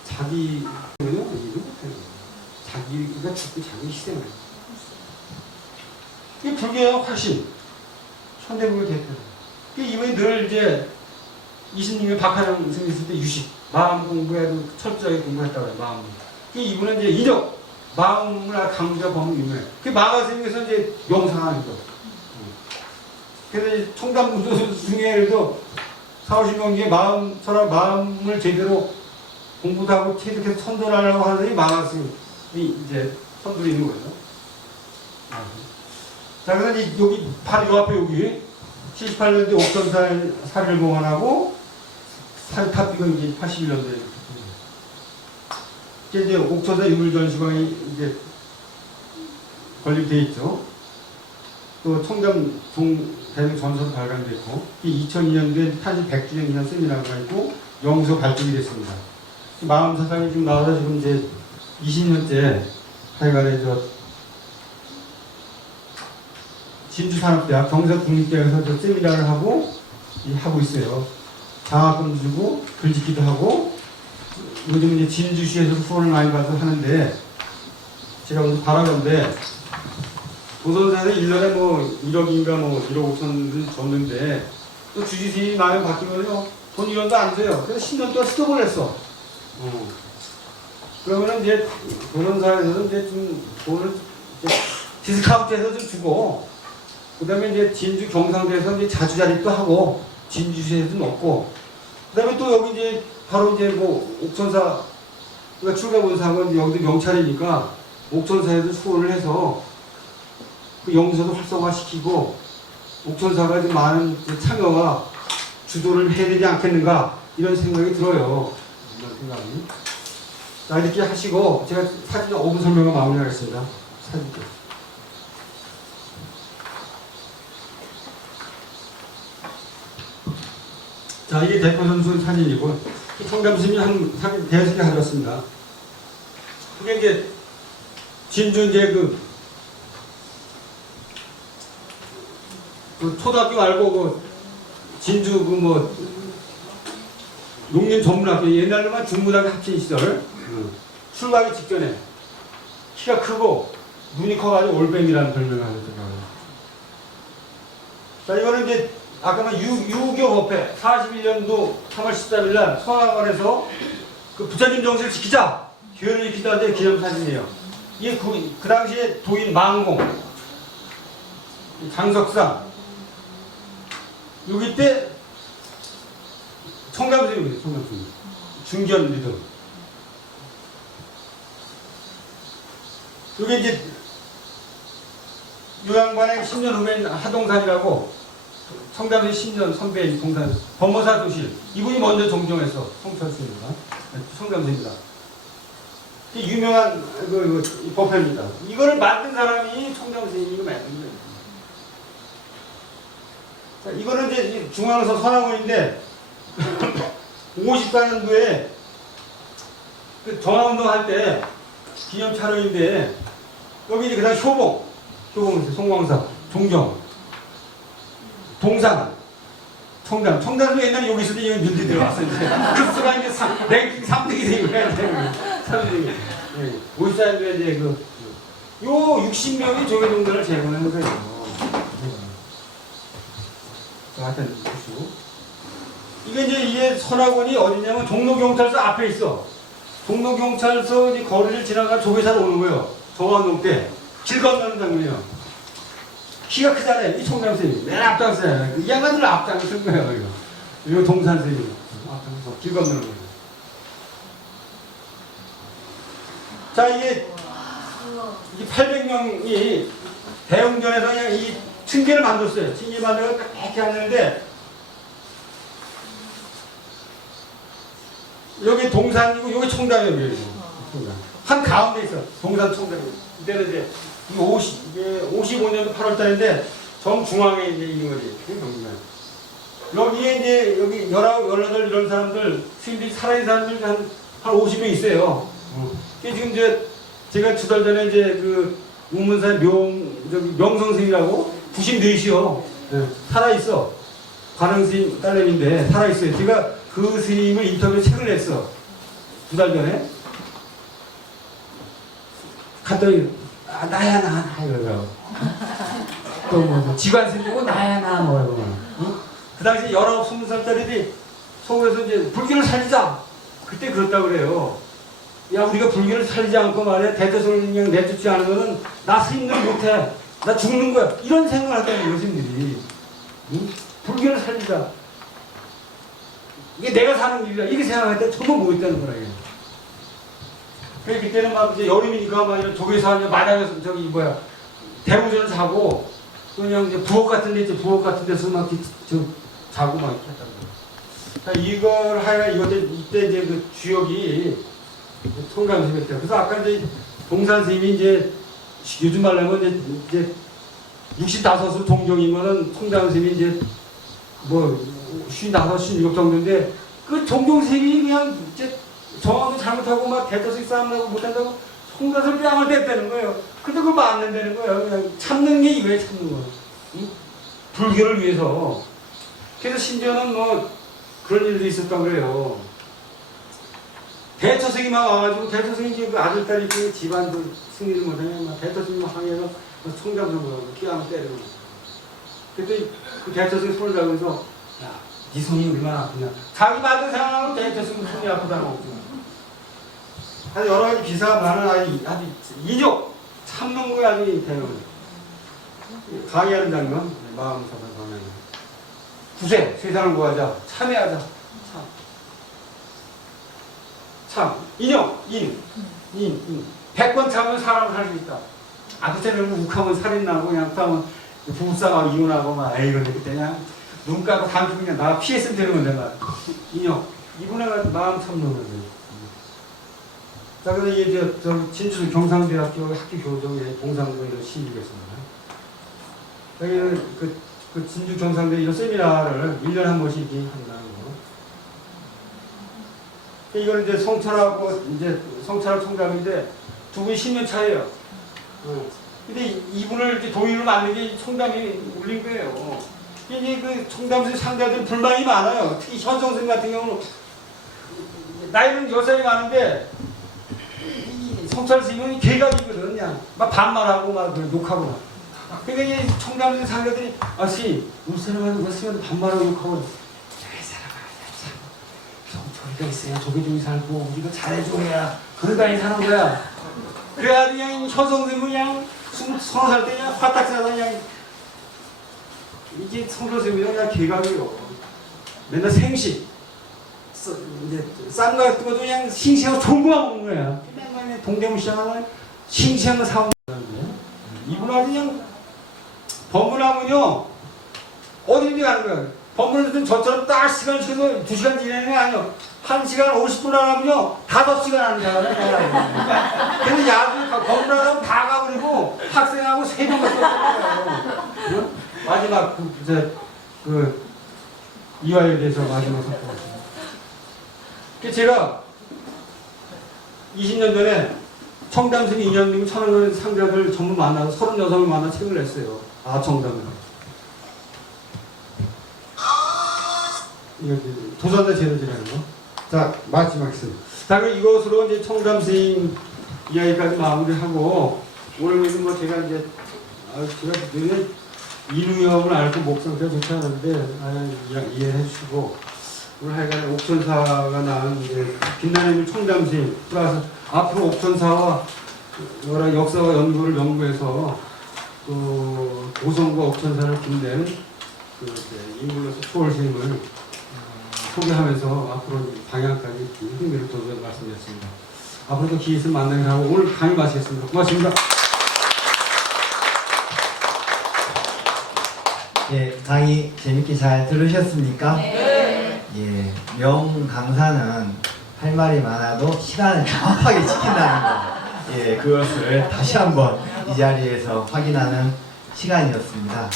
자기는요, 이거 못해요. 자기가 죽고 자기 희생을 해요. 이게 불교의 확신, 현대불교 대표. 이분이 늘 이제 20년에 박하령 선생님 있을 때 유식, 마음 공부해도 철저하게 공부했다고 해요, 마음. 이분은 이제 인적, 마음을 강조가 범위 유명해. 그 마가스님께서 이제 명상하는 거. 그래서 총담문도 중에도 40명 중에 마음을 제대로 공부도 하고 체득해서 선도하려고 하더니 마가스님이 이제 선도를 있는 거죠. 자, 그래서 여기, 바로 요 앞에 여기, 78년도에 옥천사를 사리를 봉헌하고, 사리탑비가 이제 81년도에. 이제 옥천사 유물전시관이 이제 건립되어 있죠. 또 청담 대중 전서도 발간되어 있고, 2002년도에 탄신 100주년 기념 세미나가 있고, 영서 발표가 됐습니다. 마음사상이 지금 나와서 지금 이제 20년째 하여간에 진주산업대학 경서국립대학에서 세미나를 하고 있어요. 장학금도 주고 글짓기도 하고, 요즘 이제 진주시에서 후원을 많이 받아서 하는데, 제가 오늘 바라건데 도선사에서 1년에 뭐 1억인가 뭐 1억 5천을 줬는데, 또 주지수님이 마음에 바뀌면요 돈 1원도 안 줘요. 그래서 10년 동안 스톱을 했어. 그러면은 이제 도선사에서는 이제 좀 돈을 디스카운트해서 좀 주고, 그 다음에 이제 진주 경상대에서 이제 자주자립도 하고, 진주시에서 먹고, 그 다음에 또 여기 이제 바로 이제 뭐 옥천사, 그러니까 출가본사는 여기도 명찰이니까 옥천사에도 후원을 해서 그 영서도 활성화시키고, 옥천사가 좀 많은 참여와 주도를 해야 되지 않겠는가, 이런 생각이 들어요. 이런 생각이. 자, 이렇게 하시고, 제가 사진 5분 설명을 마무리하겠습니다. 사진. 자, 이게 대표 선수 사진이고, 청담스님이 한 사진 대여섯 개 가져왔습니다. 그게 이제, 진주 이제 그 초등학교 말고 진주 농림 전문학교, 옛날로만 중문학교 합친 시절, 출가하기 직전에 키가 크고 눈이 커가지고 올빼미라는 별명을 하셨더라고요. 자, 이거는 이제 아까 말 유교법회 41년도 3월 13일 날 서학원에서 그 부처님 정신을 지키자 교회를 지키자는데 기념사진이에요. 이게 그 당시에 도인 망공, 장석상, 여기 때 청담스님입니다. 청담스님 중견 리더. 이게 이제 요양반의 10년 후배인 하동산이라고 청담시 10년 선배인 동산 범어사 도실, 이분이 먼저 정정해서 성철수입니다. 청담시입니다. 유명한 법회입니다. 이거를 만든 사람이 청담시 이거 만든 거예요. 이거는 이제 중앙에서 선화군인데 54년도에 그 전화운동 할 때 기념 촬영인데 여기 이제 그다음 효봉, 송광사, 종정, 동산, 청담도 옛날에 여기 있을 때 여기 밀리 들어왔어 이제 급수가 이제 랭킹 3등이 된 거야 이제 3등이. 54년도에 이제 요 60명이 조계종단을 제공하는 거예요. 하여튼 보시고 이게 선화군이 어디냐면 종로경찰서 앞에 있어. 종로경찰서 거리를 지나가 조계사로 오는 거예요. 정화운동 때 길 건너는 장면이에요. 키가 크잖아요. 이 총장 선생님 맨 앞장서요. 이 양반들 앞장서 거예요. 이거 동산 선생님 앞장서 길 건너는 거예요. 자 이게 800명이 대웅전에서 그냥 이 층계를 만들었어요. 층계 만들어서 이렇게 하는데 여기 동산이고 여기 청담이에요. 한 가운데 있어. 동산 청담이. 이때는 이제 이게 55년도 8월달인데 정중앙에 이제 있는 거지. 여기에 이제 여기 18 이런 사람들 스님들이 살아있는 사람들이 한 50명 있어요. 지금 이제 제가 2달 전에 이제 그 우문산 명성스님이라고 94이요. 네. 살아있어. 관흥스님 딸내미인데 살아있어요. 제가 그 스님을 인터뷰 책을 냈어. 2달 전에. 갔더니 나야 나 이러더라고. 또 뭐 지관 스님이고 나야 나 뭐라고. 그 당시 19, 20살짜리들이 서울에서 이제 불교를 살리자. 그때 그랬다고 그래요. 야 우리가 불교를 살리지 않고 말이야 대대손을 그냥 내쫓지 않으면은 나 스님들 못해. 나 죽는 거야. 이런 생각을 했다는 거예요, 스님들이. 응? 불교를 살리자. 이게 내가 사는 일이야. 이렇게 생각할 때 전부 모였다는 거라. 그때는 막 이제 여름이니까 막 이런 조계사 마당에서 대웅전을 자고 그냥 이제 부엌 같은 데 있죠. 부엌 같은 데서 막 자고 막 이렇게 했다고. 자, 이걸 하여 이때 이제 그 주역이 청담스님이었대요. 그래서 아까 이제 동산 스님이 이제 요즘 말로 하면 이제 65을 동정이면은 청담 스님이 이제 뭐 55, 56 정도인데 그 종종 스님이 그냥 이제 정하도 잘못하고 막 대토식 싸움하고 못한다고 청담을 뺨을 댔다는 거예요. 근데 그걸 맞는다는 거예요. 그냥 참는 게 이거에 참는 거예요. 응? 불교를 위해서. 그래서 심지어는 뭐 그런 일도 있었다고 그래요. 대처생이만 와가지고 대처생이 그 아들딸이 그 집안도 승리를 못하냐 막 대처생이만 항해서 청담성으로 끼안을 때리고 그때 그 대처생 손을 잡으면서 야, 네 손이 얼마나 아프냐. 자기 말도 생각하고 대처생 손이 아프다고 없지만 아주 여러 가지 기사가 많은 아주 인욕 참는 거야 아주 대응. 강의하는 장면 마음 사사 강의. 구세 세상을 구하자 참여하자. 참, 인형, 인. 100번 참으면 사람을 살 수 있다. 아, 그때는 욱하면 살인나고, 그냥 하면 부부싸움하고 이혼하고, 막, 에이, 그런데 그때 그냥 눈 감고 단축 그냥 나 피했으면 되는 건데, 막. 인형. 이분의 마음 참는 거지. 자, 그래서 이제 저 진주 경상대학교 학교 교정에 동상부에서 시위가 있습니다. 여기는 그 진주 경상대 이런 세미나를 1년에 한 번씩 이렇게 한다는 거. 이거는 이제 성철하고 이제 성철하고 청담인데 두 분이 10년 차예요. 근데 이분을 이제 도인으로 만든 게 청담이 울린 거예요. 이게 그 청담 상대들 불만이 많아요. 특히 현성 선생 같은 경우는 나이는 10살이 많은데 이 성철 스님은 개각이거든. 그냥 막 반말하고 막 욕하고. 그러니까 이 청담 상대들이 스님 우리 사람은 스님한테 반말하고 욕하고. 저기가 있어야 조계종이 살고 우리가 잘해줘야 건강히 사는 거야. 그래야 그냥 현성들은 그냥 20살 때 그냥 화딱 사서 그냥 이게 성교생이랑 그냥 개각이요. 맨날 생식 이제 쌈 같은 것도 그냥 싱싱하고 좋은 거만 먹는 거야. 맨날 동대문시장은 싱싱한 거 사온 거야. 이분하고 그냥 법문하면요 어디든지 가는 거야. 법문은 저처럼 딱 시간을 시켜서 2시간 지내는 게 아니요. 1시간 50분 하면요 5시간 하는 거야. 근데 야구 법문하면 다 가버리고 학생하고 3명 갔다 왔어요. 마지막 그 이화에 대해서 마지막 선포했습니다. 제가 20년 전에 청담승 이념님 천황군 상자들 전부 만나서 36을 만나 책을 냈어요. 아, 청담을. 이거 도산대 제도지라는 거. 자, 마지막이습니다. 자, 그럼 이것으로 이제 청담승 이야기까지 마무리하고, 오늘은 뭐 제가 이제, 제가 늘 이누형을 앓고 목 상태가 좋지 않은데, 이해해 주시고, 오늘 하여간 옥천사가 낳은 이제 빛나는 청담승, 따라서 앞으로 옥천사와 여러 역사와 연구를 연구해서 또 고성과 옥천사를 빛내는 그 인물로서 초월스님을 소개하면서 앞으로 방향까지 흥미를 돋워 말씀드렸습니다. 앞으로도 기회 있으면 만나기로 하고 오늘 강의 마치겠습니다. 고맙습니다. 예, 강의 재밌게 잘 들으셨습니까? 네. 예, 명강사는 할 말이 많아도 시간을 정확하게 지킨다는 거. 예, 그것을 다시 한번 이 자리에서 확인하는 시간이었습니다.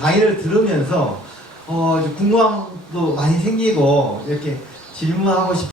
강의를 들으면서 궁금함도 많이 생기고 이렇게 질문하고 싶은